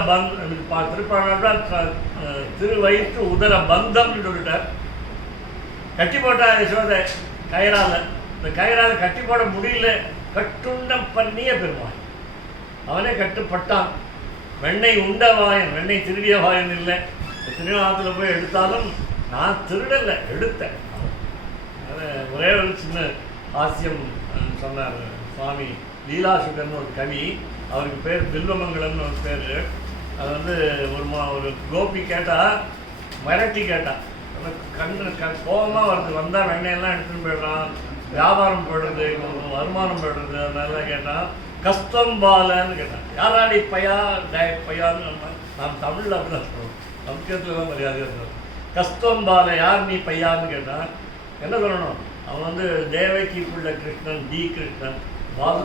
திருப்பாழ்வார் திருவயிற்று உதர பந்தம்னு சொல்லிட்டார். கட்டி போட்டார் யசோதை கயிறால். இந்த கயிறால் கட்டி போட முடியல, கட்டுண்டம் பண்ணிய பெருமாள். அவனே கட்டுப்பட்டான். வெண்ணெய் உண்ட வாயன், வெண்ணெய் திருடிய வாயன் இல்லை. திருநாளத்தில் போய் எடுத்தாலும் நான் திருடலை, எடுத்தேன். ஒரே ஒரு சின்ன ஹாஸ்யம் சொன்னார் சுவாமி லீலாசுகர்னு ஒரு கவி. அவருக்கு பேர் பில்வமங்கலம்னு ஒரு பேர். அது வந்து ஒரு கோபி கேட்டால் மிரட்டி கேட்டான். கண்ணு கோபமாக வருது. வந்தால் வெண்ணையெல்லாம் எடுத்துன்னு போயிடுறான், வியாபாரம் போடுறது, வருமானம் போடுறது, அதனால கேட்டான் கஸ்தம்பாலன்னு கேட்டான். யாராடி பையா பையான்னு நான் தமிழில் அப்படி தான் சொல்லுவோம், சம்ஸ்கிருதத்தில் தான் மரியாதையாக சொல்லுவோம். கஸ்தம்பால யார் நீ பையான்னு கேட்டான். என்ன சொல்லணும், அவன் வந்து தேவகி பிள்ளை கிருஷ்ணன் டி கிருஷ்ணன்,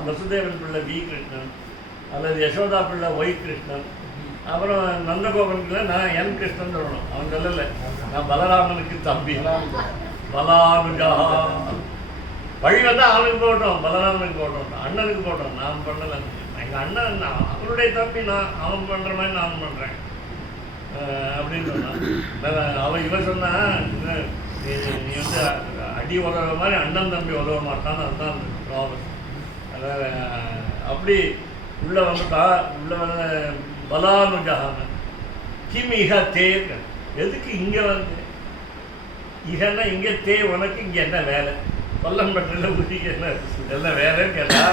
வசுதேவன் பிள்ளை வி கிருஷ்ணன், அல்லது யசோதா பிள்ளை ஒய் கிருஷ்ணன், அப்புறம் நந்தகோபன் பிள்ளை நான் என் கிருஷ்ணன் சொல்லணும். அவன் சொல்லலை, நான் பலராமனுக்கு தம்பி பலானுஜா. வழி வந்தால் அவனுக்கு போட்டோம், பலராமனுக்கு போட்டோம், அண்ணனுக்கு போட்டோம், நான் பண்ணலை. எங்கள் அண்ணன் அவனுடைய தம்பி, நான் அவன் பண்ணுற மாதிரி நான் பண்ணுறேன் அப்படின்னு சொன்னான். அவன் இவன் சொன்னான், நீ வந்து அடி உதவுற மாதிரி அண்ணன் தம்பி உதவ மாட்டான்னு, அதுதான் அந்த ப்ராப்ளம். அதாவது அப்படி உள்ளே வந்துட்டா, உள்ளே வந்து பலானுஜான கிம் இக தேர், எதுக்கு இங்கே வந்து இகன்னா இங்கே தே, உனக்கு இங்கே என்ன வேலை, கொல்லம்பட்டில் ஊட்டிக்கு என்ன வேலைன்னு கேட்டா,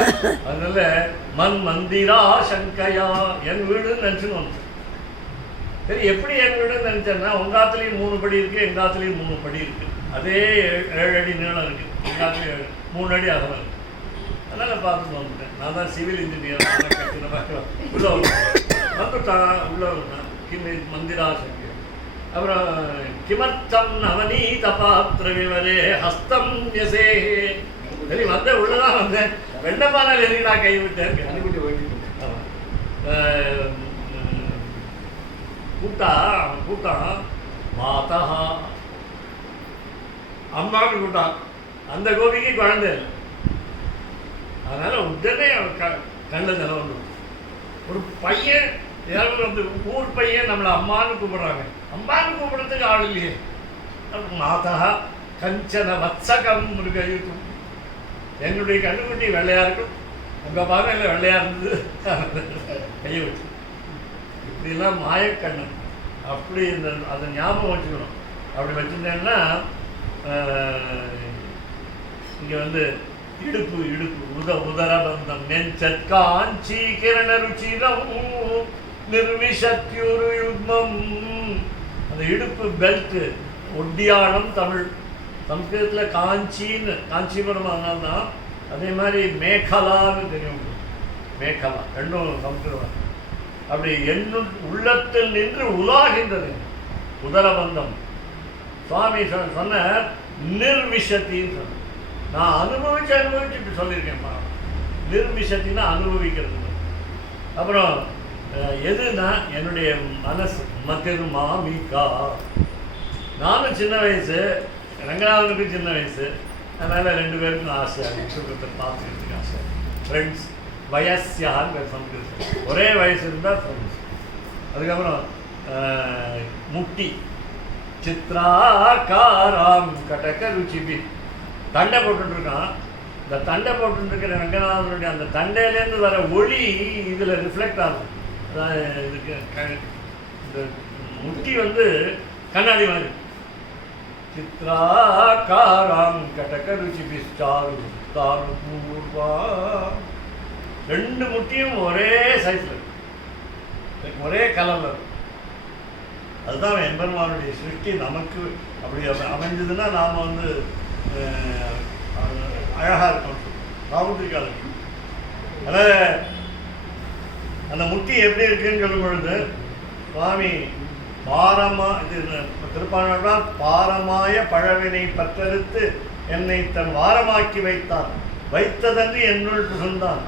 அதனால மண் மந்திரா சங்கையா என் வீடுன்னு நினச்சின்னு வந்து. சரி, எப்படி என் வீடுன்னு நினச்சேன்னா, உங்கள் காத்துலேயும் 3 படி இருக்குது, எங்கள் காத்துலேயும் 3 படி இருக்குது, அதே 7 அடி நீளம் இருக்குது, எங்கள் காத்துலேயும் 3 அடி அகலம் இருக்குது. அதனால் பார்த்துட்டு வந்துட்டேன். நான் தான் சிவில் இன்ஜினியர், கட்டின உள்ள வந்துட்டான். உள்ள வந்துட்டான் கிம் மந்திரா சங்கை. அப்புறம் கிமர்த்தம் நவநீத பாத்திர விவரே ஹஸ்தம் யசே. சரி, வந்தேன், உள்ளதான் வந்தேன். வெண்ணப்பானால் எதுக்கு நான் கைவிட்டேன். கூட்டான் மாதா அம்மான்னு கூட்டான். அந்த கோபிக்கு குழந்தை இல்லை, அதனால உடனே கண்ணில் ஜலம் வந்து ஒரு பையன், யாரும் வந்து ஊர் பையன் நம்மளை அம்மான்னு கூப்பிடுறாங்க. அம்மான்னு கூப்பிடுறதுக்கு ஆள் இல்லையே. மாதா கஞ்சன வத்சகம் கையும், என்னுடைய கண்ணுக்குட்டி வெள்ளையா இருக்கும், உங்கள் பார்வையில் வெள்ளையா இருந்தது, கையை வச்சு. இப்படிலாம் மாயக்கண்ணன். அப்படி இந்த அதை ஞாபகம் வச்சுக்கணும். அப்படி வச்சுருந்தேன்னா இங்கே வந்து இடுப்பு உதரபந்தம் நெஞ்சத் காஞ்சி கிரண ருச்சிரம் நிர்விஷத்யுரு யுக்மம். அந்த இடுப்பு பெல்ட்டு ஒட்டியானம் தமிழ், சம்ஸ்கிருதத்தில் காஞ்சின்னு காஞ்சிபுரம் தான். அதே மாதிரி மேகலான்னு தெரியும், மேகலா ரெண்டும் சம்ஸ்கிருதம். அப்படி உள்ளத்தில் நின்று உலாகின்றது உதரபந்தம். சுவாமி சொன்ன நிர்விஷத்தின்னு சொன்ன, நான் அனுபவிச்சு இப்படி சொல்லியிருக்கேன்ப்பா. நிர்விஷத்தின்னா அனுபவிக்கிறது. அப்புறம் எதுனா என்னுடைய மனசு மத்திரு மாமிகா. நானும் சின்ன வயசு, ரங்கநாதனுக்கும் சின்ன வயசு, அதனால் 2 பேருக்கும் ஆசையாக சுருக்கத்தை பார்த்துக்கிறதுக்கு ஆசை. ஃப்ரெண்ட்ஸ் வயசியான்னு சம்ஸ்கிருதம், ஒரே வயசு இருந்தால் ஃப்ரெண்ட்ஸ். அதுக்கப்புறம் முட்டி சித்ராகாராம் கடக ருச்சிபி. தண்டை போட்டுருக்கான். இந்த தண்டை போட்டுருக்கிற ரங்கநாதனுடைய அந்த தண்டையிலேருந்து வர ஒளி இதில் ரிஃப்ளெக்ட் ஆகுது. அதான் இதுக்கு இந்த முட்டி வந்து கண்ணாடி மாதிரி. சித்ராகாராம் கடக ருச்சிபி சாரு தாரு பூர்வா. 2 முட்டியும் ஒரே சைஸில் இருக்கு, ஒரே கலரில் இருக்கும். அதுதான் எம்பெருமானுடைய சிருஷ்டி. நமக்கு அப்படி அமைஞ்சதுன்னா நாம் வந்து அழகாக இருக்கும், சாமுத்திரிக்காக இருக்கும். அதாவது அந்த முட்டி எப்படி இருக்குன்னு சொல்லும் பொழுது சுவாமி இது திருப்பாணால் பாரமாய பழவினை பற்றறுத்து என்னை தன் வாரமாக்கி வைத்ததன்று என்னுள் புகுந்தான்.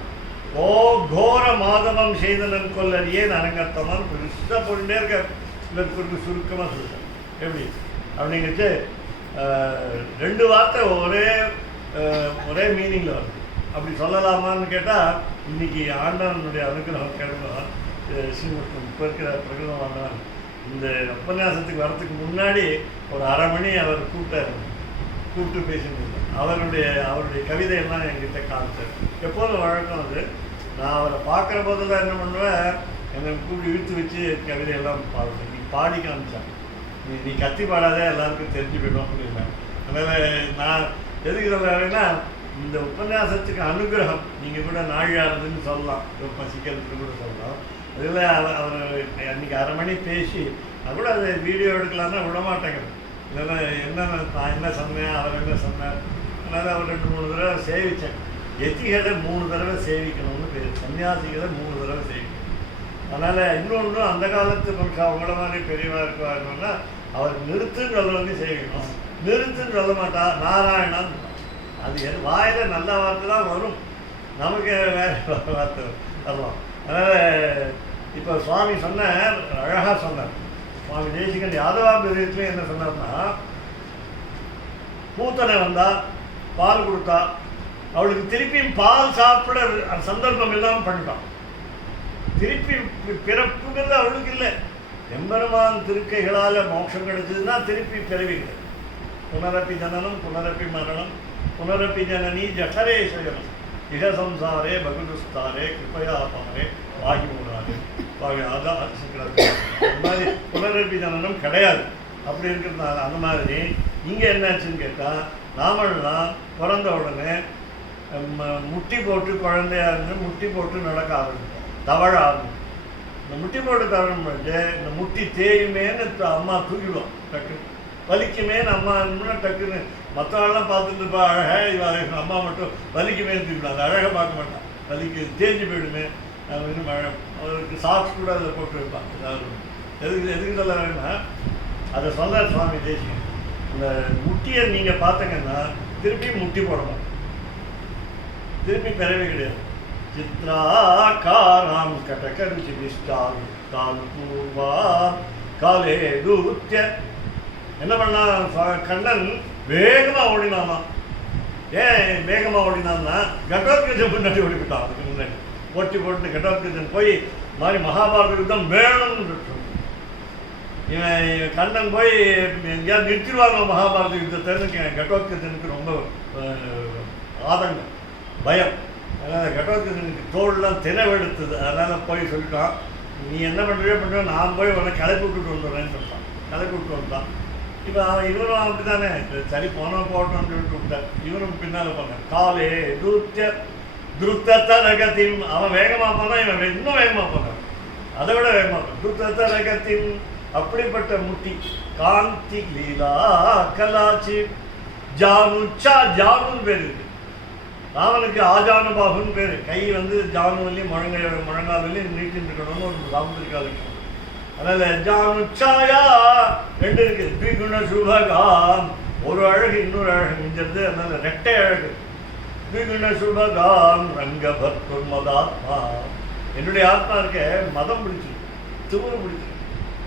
ஓ கோர மாதவம் செய்தனன் கொல்லறியேன் அரங்கத்தவன் பெருசாக போட்டுட்டே இருக்க. இதற்கு சுருக்கமாக சொல்லுறேன் எப்படி அப்படிங்கிறது. 2 வார்த்தை ஒரே மீனிங்கில் வருது. அப்படி சொல்லலாமான்னு கேட்டால், இன்றைக்கி ஆண்டவனுடைய அனுகிரகம் கிழமை ஸ்ரீமுஷ்ணம் இப்போ இருக்கிற பிரகடனம் இந்த உபன்யாசத்துக்கு வரத்துக்கு முன்னாடி ஒரு அரை மணி அவர் கூப்பிட்டு பேசிட்டு அவருடைய கவிதையெல்லாம் என்கிட்ட காமிச்சார். எப்போதும் வழக்கம் அது. நான் அவரை பார்க்குற போதெல்லாம் என்ன பண்ணுவேன், என்னை கூப்பிட்டு இழுத்து வச்சு கவிதையெல்லாம் பாடுவேன். நீ பாடி காமிச்சான், நீ கத்தி பாடாத எல்லாருக்கும் தெரிஞ்சு போயிடும் அப்படின்னா. அதனால் நான் எதுக்கு சொல்கிறேன்னா, இந்த உபன்யாசத்துக்கு அனுகிரகம் நீங்கள் கூட நாழியாருதுன்னு சொல்லலாம், பசிக்கிறதுக்கு கூட சொல்லலாம். அதில் அவர் அன்றைக்கி அரை மணி பேசி நான் கூட அதை வீடியோ எடுக்கலான்னா விடமாட்டேங்கிறது. இல்லைன்னா நான் என்ன சொன்னேன், அவர் என்ன சொன்னார், அதனால் அவர் 2-3 தடவை சேவித்தேன். எத்திகளை 3 தடவை சேவிக்கணும்னு பேர், சன்னியாசிகளை 3 தடவை சேவிக்கணும். அதனால் இன்னொன்று அந்த காலத்து மனுஷன் அவங்கள மாதிரி பெரியவா இருக்குவாருன்னா அவர் நிறுத்துன்னு சொல்ல சேவிக்கணும். நிறுத்துன்னு சொல்ல மாட்டா, நாராயணான்னு. அது வாயில் நல்ல வார்த்தை தான் வரும், நமக்கு வேறு வார்த்தை வரலாம். அதனால் இப்போ சுவாமி சொன்னார், அழகாக சொன்னார் சுவாமி தேசிகன் யாதவாபிரியத்துலேயும் என்ன சொன்னார்னா, பூத்தனை வந்தா பால் கொடுத்தா அவளுக்கு திருப்பியும் பால் சாப்பிட சந்தர்ப்பம் இல்லாமல் பண்ணிட்டான். திருப்பி பிறப்புங்கிறது அவளுக்கு இல்லை. எம்பெருமான் திருக்கைகளால் மோட்சம் கிடைச்சதுன்னா திருப்பி பிறவிகள். புனரப்பி ஜனனம் புனரப்பி மரணம் புனரப்பி ஜனனி ஜఠரே சயனம் இக சம்சாரே பகுதுஸ்தாரே கிருப்பயா பாரே வாகி மூடாது வாகி. அதான் அந்த மாதிரி புனரப்பி ஜனனம் கிடையாது. அப்படி இருக்கிறதுனால அந்த மாதிரி இங்கே என்னாச்சுன்னு கேட்டால், நாமெல்லாம் பிறந்த உடனே முட்டி போட்டு குழந்தையா இருந்து முட்டி போட்டு நடக்க ஆரம்பிக்கும், தவழ ஆரம்பிக்கும். இந்த முட்டி போட்டு தவழும்போது இந்த முட்டி தேயுமேன்னு அம்மா தூக்கிடுவோம், டக்குன்னு வலிக்குமேன்னு அம்மா இன்னும் டக்குன்னு. மற்றவெல்லாம் பார்த்துட்டு இருப்பா அழகாக, இவன் அம்மா மட்டும் வலிக்குமே தூக்கிடும். அந்த அழகாக பார்க்க மாட்டான், வலிக்கு தேஞ்சு போயிடுமே இன்னும் அவருக்கு சாக்ஸ் கூட அதில் போட்டு வைப்பான். ஏதாவது எதுக்கு சொல்ல வேணும்னா, அதை சொல்கிறார் சுவாமி தேசிகன். இந்த முட்டியை நீங்கள் பார்த்தீங்கன்னா திருப்பி முட்டி போடணும், திருப்பி பிறவே கிடையாது. சித்ராகாராம் கடகருச்சி விஷ்டால் கால் பூர்வா காலே தூத்திய. என்ன பண்ணா கண்ணன் வேகமாக ஓடினானா. ஏன் வேகமாக ஓடினான்னா, கடோத்கஜன் முன்னாடி ஓடிவிட்டான். அதுக்கு முன்னாடி போட்டி போட்டு கடோத்கஜன் போய் மாதிரி மகாபாரத யுத்தம் வேணும்னு இருக்கும். இவன் கண்ணன் போய் எங்கேயாவது நிறுத்திடுவாங்க மகாபாரத யுத்தத்தை. கடோத்கஜனுக்கு ரொம்ப ஆதங்கம், பயம். அதனால் கடோத்கஜனுக்கு தோல்லாம் தினவெடுத்தது. அதனால் போய் சொல்லிட்டான், நீ என்ன பண்ணுறியோ பண்ணுற, நான் போய் உடனே கிளப்பி விட்டுட்டு வந்துடுறேன்னு சொல்லிட்டான். கிளப்பி விட்டு வந்தான். இப்போ இவரும் அப்படி தானே, சரி போனோம் போட்டோம்னு சொல்லிட்டு விட்டார். இவரும் பின்னால் போனான். காலே தூத்திய துருத்தரகத்தின். அவன் வேகமாக போனான், இவன் இன்னும் வேகமாக போனான், அதை விட வேகமாக. துருத்தரகத்தின் அப்படிப்பட்ட முட்டி. காந்தி லீலா கலாச்சி ஜானுச்சா, ஜானுன்னு பேர் இருக்கு. ராமனுக்கு ஆஜானுபாகுன்னு பேர். கை வந்து ஜானுவிலையும் முழங்காலையும் நீட்டின்னு இருக்கணும்னு ஒரு சாமுதிரிகா இருக்கும். அதனால் ஜானுச்சாயா 2 இருக்குது. த்விகுண சுபகாம், ஒரு அழகு இன்னொரு அழகு மிஞ்சது. அதனால் ரெட்டை அழகு. த்விகுண சுபகாம் ரங்கபர்த்துர் மதாத்மா. என்னுடைய ஆத்மா இருக்க மதம் பிடிச்சிருக்கு, திமுரு பிடிச்சிருக்கு.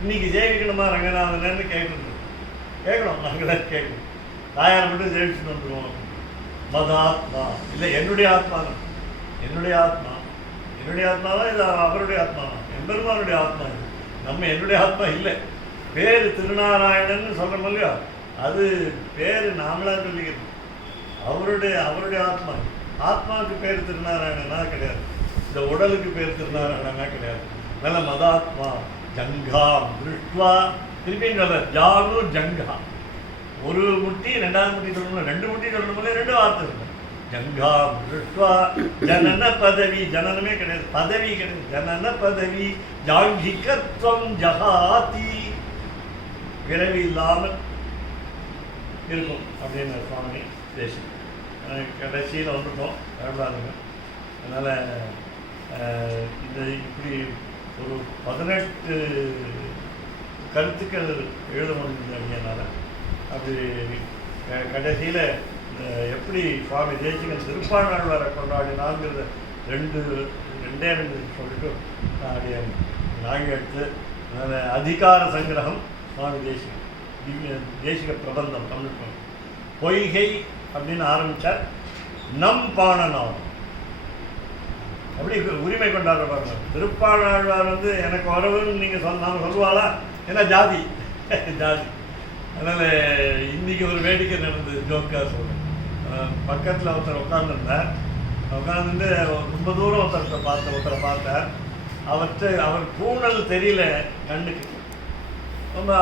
இன்னைக்கு ஜெயிக்கணுமா ரங்கநாதனன்னு கேட்கணும், நாங்கள் கேட்கணும். தாயார் மட்டும் ஜெயிச்சுட்டு வந்துடுவோம். மதாத்மா இல்லை, என்னுடைய ஆத்மா தான். என்னுடைய ஆத்மா தான். இது அவருடைய ஆத்மா தான், எம்பெருமானுடைய ஆத்மா. இது நம்ம என்னுடைய ஆத்மா இல்லை. பேர் திருநாராயணன்னு சொல்கிறோம் இல்லையா, அது பேர் நாமளாக சொல்லிக்கிறது. அவருடைய ஆத்மா. ஆத்மாவுக்கு பேர் திருநாராயணனா கிடையாது, இந்த உடலுக்கு பேர் திருநாராயணனா கிடையாது. நல்ல மதாத்மா ஜங்காம் திருஷ்டுவா. திருப்பியும் சொல்ல ஜானு ஜங்கா. ஒரு முட்டி, 2வது முட்டி சொல்லணும், 2 முட்டி சொல்லணும் போல 2 வார்த்தை இருக்கு. ஜங்காம் திருஷ்டுவா. ஜனன பதவி, ஜனனமே கிடையாது, பதவி கிடையாது. ஜனன பதவி ஜாங்கிகத்வம் ஜகாதி. பிறவி இல்லாமல் இருக்கும் அப்படின்னு சுவாமி தேசி. கடைசியில் வந்துட்டோம், வேண்டாதுங்க. அதனால் இந்த இப்படி ஒரு 18 கருத்துக்கள் எழுதணும் அப்படின்னால அப்படி கடைசியில் எப்படி சுவாமி தேசிகன் திருப்பாணாழ்வாரை கொண்டாடினாங்கிறத 2 சொல்லிட்டு நாங்கள் எடுத்து. அதனால் அதிகார சங்கிரகம் சுவாமி தேசிகன் தேசிக பிரபந்தம் தமிழ் பொய்கை அப்படின்னு ஆரம்பித்தார். நம் பாணனாகும் அப்படி உரிமை கொண்டாடுற பாருங்க. திருப்பாணாழ்வார் வந்து எனக்கு வரவுன்னு நீங்கள் நாம் சொல்லுவாளா, ஏன்னா ஜாதி. அதனால் இன்றைக்கி ஒரு வேடிக்கை நடந்தது, ஜோக்காக சொல்கிறேன். பக்கத்தில் ஒருத்தர் உட்காந்துருந்தார். உட்காந்துட்டு ரொம்ப தூரம் ஒருத்தரை பார்த்தார். அவர் பூனல் தெரியல கண்ணுக்கு. ரொம்ப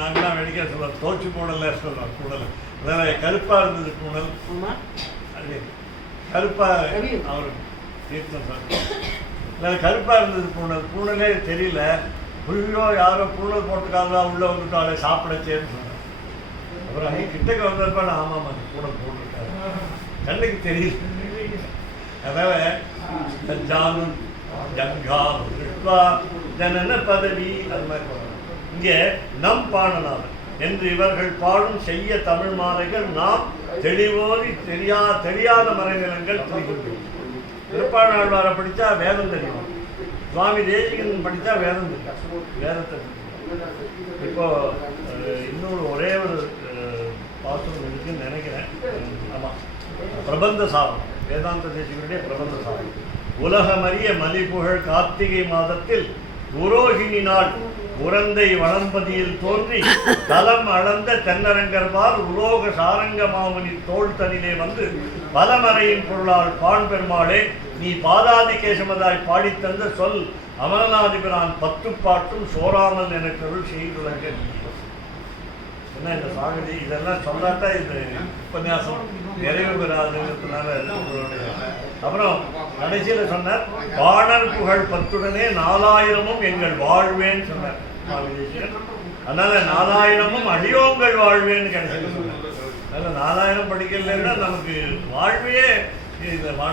நாங்களாம் வேடிக்கை சொல்கிறோம், தோச்சு பூனல்ல சொல்கிறோம் பூனல். அதனால் கருப்பாக இருந்தது பூனல். அது கருப்பாக அவர் தீர்த்தம் சார் கருப்பாக இருந்தது பூனலே தெரியல. ஐயோ யாரோ பூனல் போட்டுக்காதா உள்ளே வந்துட்டாலே சாப்பிடச்சேன்னு சொன்னார். அப்புறம் கிட்டக்க வந்தப்ப ஆமாம் அந்த பூனல் போட்டுருக்காரு. கண்ணுக்கு தெரியல. அதனால ஜானும் ஜங்கா ஜனன பதவி அது மாதிரி இங்கே நம் பாணனார் என்று இவர்கள் பாடும் செய்ய தமிழ் மாலைகள் நாம் தெளிவோதி தெரியாத மறைநிலங்கள் தெரிகின்றோம். திருப்பாணாழ்வாரை படித்தா வேதம் தெரியும், சுவாமி தேசிகன் படித்தா வேதம் தெரியும், வேதத்தை. இப்போ இன்னொரு ஒரே ஒரு பாத்திரம் இருக்குன்னு நினைக்கிறேன். ஆமாம், பிரபந்த சாரம், வேதாந்த தேசிகனுடைய பிரபந்த சாரம். உலகமறிய மலிபுகழ் கார்த்திகை மாதத்தில் உரோகிணி நாள் உரந்தை வளம்பதியில் தோன்றி தலம் அளந்த தென்னரங்கர்பால் உலோக சாரங்க மாமுனி தோல் தனிலே வந்து பலமறையின் பொருளால் பாண் பெருமாளே நீ பாதாதி கேசமதாய் பாடித்தந்த சொல் அமரநாதிபிரான் 10 பாட்டும் சோராமல் எனக்கருள் செய்துலங்க. என்ன இந்த சாகதி இதெல்லாம் சொல்லாட்டா இது உபன்யாசம் நிறைவு பெறாதுங்கிறதுனால. அப்புறம் கடைசியில் சொன்னார், பாணர் புகழ் 10உடனே 4000மும் எங்கள் வாழ்வேன்னு சொன்னார் சுவாமி தேசிகன். அதனால 4000மும் அடியோங்கள் வாழ்வேன்னு கடைசியில் சொன்னார். அதனால 4000 படிக்கலைன்னா நமக்கு வாழ்வே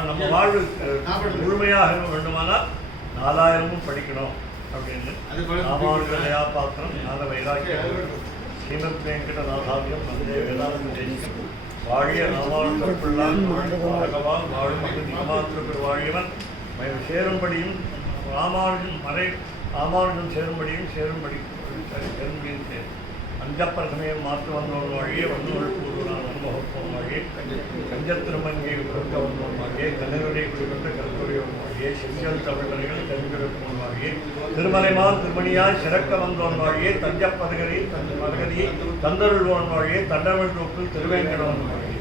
நம்ம வாழ்வு முழுமையாக வேண்டுமானால் 4000மும் படிக்கணும் அப்படின்னு. ராமானுஜதயா பாத்திரம் ஞான வைராக்கியம் ஸ்ரீமத் வெங்கடநாதாரியம் வந்தே வேதாந்த தேசிகம் வாழிய ராமானுஜர் பிள்ளான் பகவான் வாழும் நிகமாத்திர வாழியவன் சேரும்படியும் ராமானுஜன் சேரும்படியும் அஞ்சப்பிரசமயம் மாற்று வந்தோன் வாழியே வந்தோள் கூறுவனான் அனுபவப்போம் வாழியே கஞ்சத்திருமங்கை கொடுக்க வந்தோன் வாழியே கண்ணனுடைய குடிகொண்ட கருத்துரையோன் வாழியே செஞ்சல் தமிழர்கள் கருவிருப்போன் வாழியே திருமலைமான் திருமணியாய் சிறக்க வந்தோன் வாழியே தஞ்சப்பதகரி மதகரியை தந்தருள்வோன் வாழியே தண்டமிழ் தோப்பில் திருவேங்கடவன் வாழியே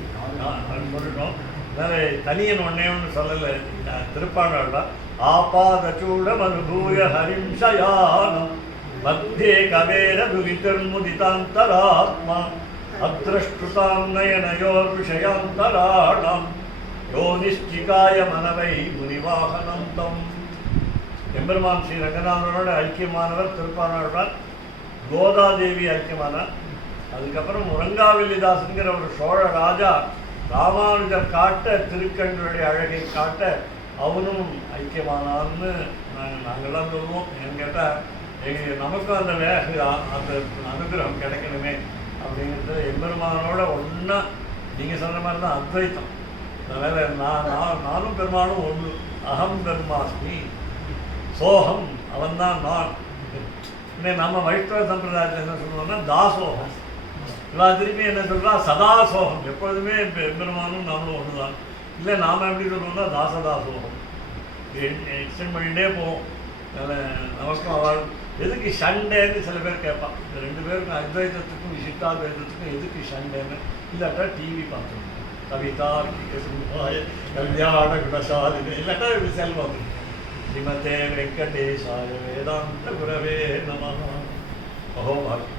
சொல்லிட்டோம். அதனால தனியன் ஒன்னே ஒன்று சொல்லலை திருப்பாண்டாள். ஆபாதச்சூடம் அனுபூய ஹரிம்சயானம் மத்தியே கவேர துகிதர்முதிதாந்தராத்மா அத்ரஷ்டுதாம் நயனயோர் விஷயாந்தராணாம் யோனிஷ்டிகாய மனவை முனிவாகனந்தம். எம்பெருமான் ஸ்ரீ ரங்கநாதனோட ஐக்கியமானவர் திருப்பாணாழ்வார், கோதாதேவி ஐக்கியமானார். அதுக்கப்புறம் உரங்காவில்லிதாசன்கிற ஒரு சோழ ராஜா ராமானுஜர் காட்ட திருக்கண்களுடைய அழகை காட்ட அவனும் ஐக்கியமானான்னு நாங்கள்லாம் சொல்லுவோம். ஏன்னு கேட்டால் நமக்கும் அந்த அந்த அனுகிரகம் கிடைக்கணுமே அப்படிங்கிறது எம்பெருமானோட ஒன்றா நீங்கள் சொன்ன மாதிரி தான் அத்வைத்தம். அதனால் நானும் பெருமானும் ஒன்று. அகம் பெருமாஸ்மி சோகம், அவன்தான் நான். இன்னும் நம்ம வைஷ்ணவ சம்பிரதாயத்தில் என்ன சொல்லுவோம்னா தாசோகம். இவன் திருப்பி என்ன சொல்கிறா சதாசோகம். எப்பொழுதுமே எம்பெருமானும் நாமளும் ஒன்று தான். இல்லை நாம் எப்படி சொல்லுவோம்னா தாசதாசோகம். எக்ஸ்டெண்ட் பண்ணிகிட்டே போவோம். நமக்கும் அவள் எதுக்கு சண்டைன்னு சில பேர் கேட்பான். இந்த 2 பேருக்கும் அத்வைதத்துக்கும் விசிஷ்டாத்வைதத்துக்கும் எதுக்கு சண்டைன்னு. இல்லாட்டா டிவி பார்த்துருக்கோம், கவிதா கல்யாண குணசாலினி, இல்லாட்டா செல்வம். ஸ்ரீமதே வெங்கடேசாய வேதாந்த குரவே நமः. அஹோ பாரதி.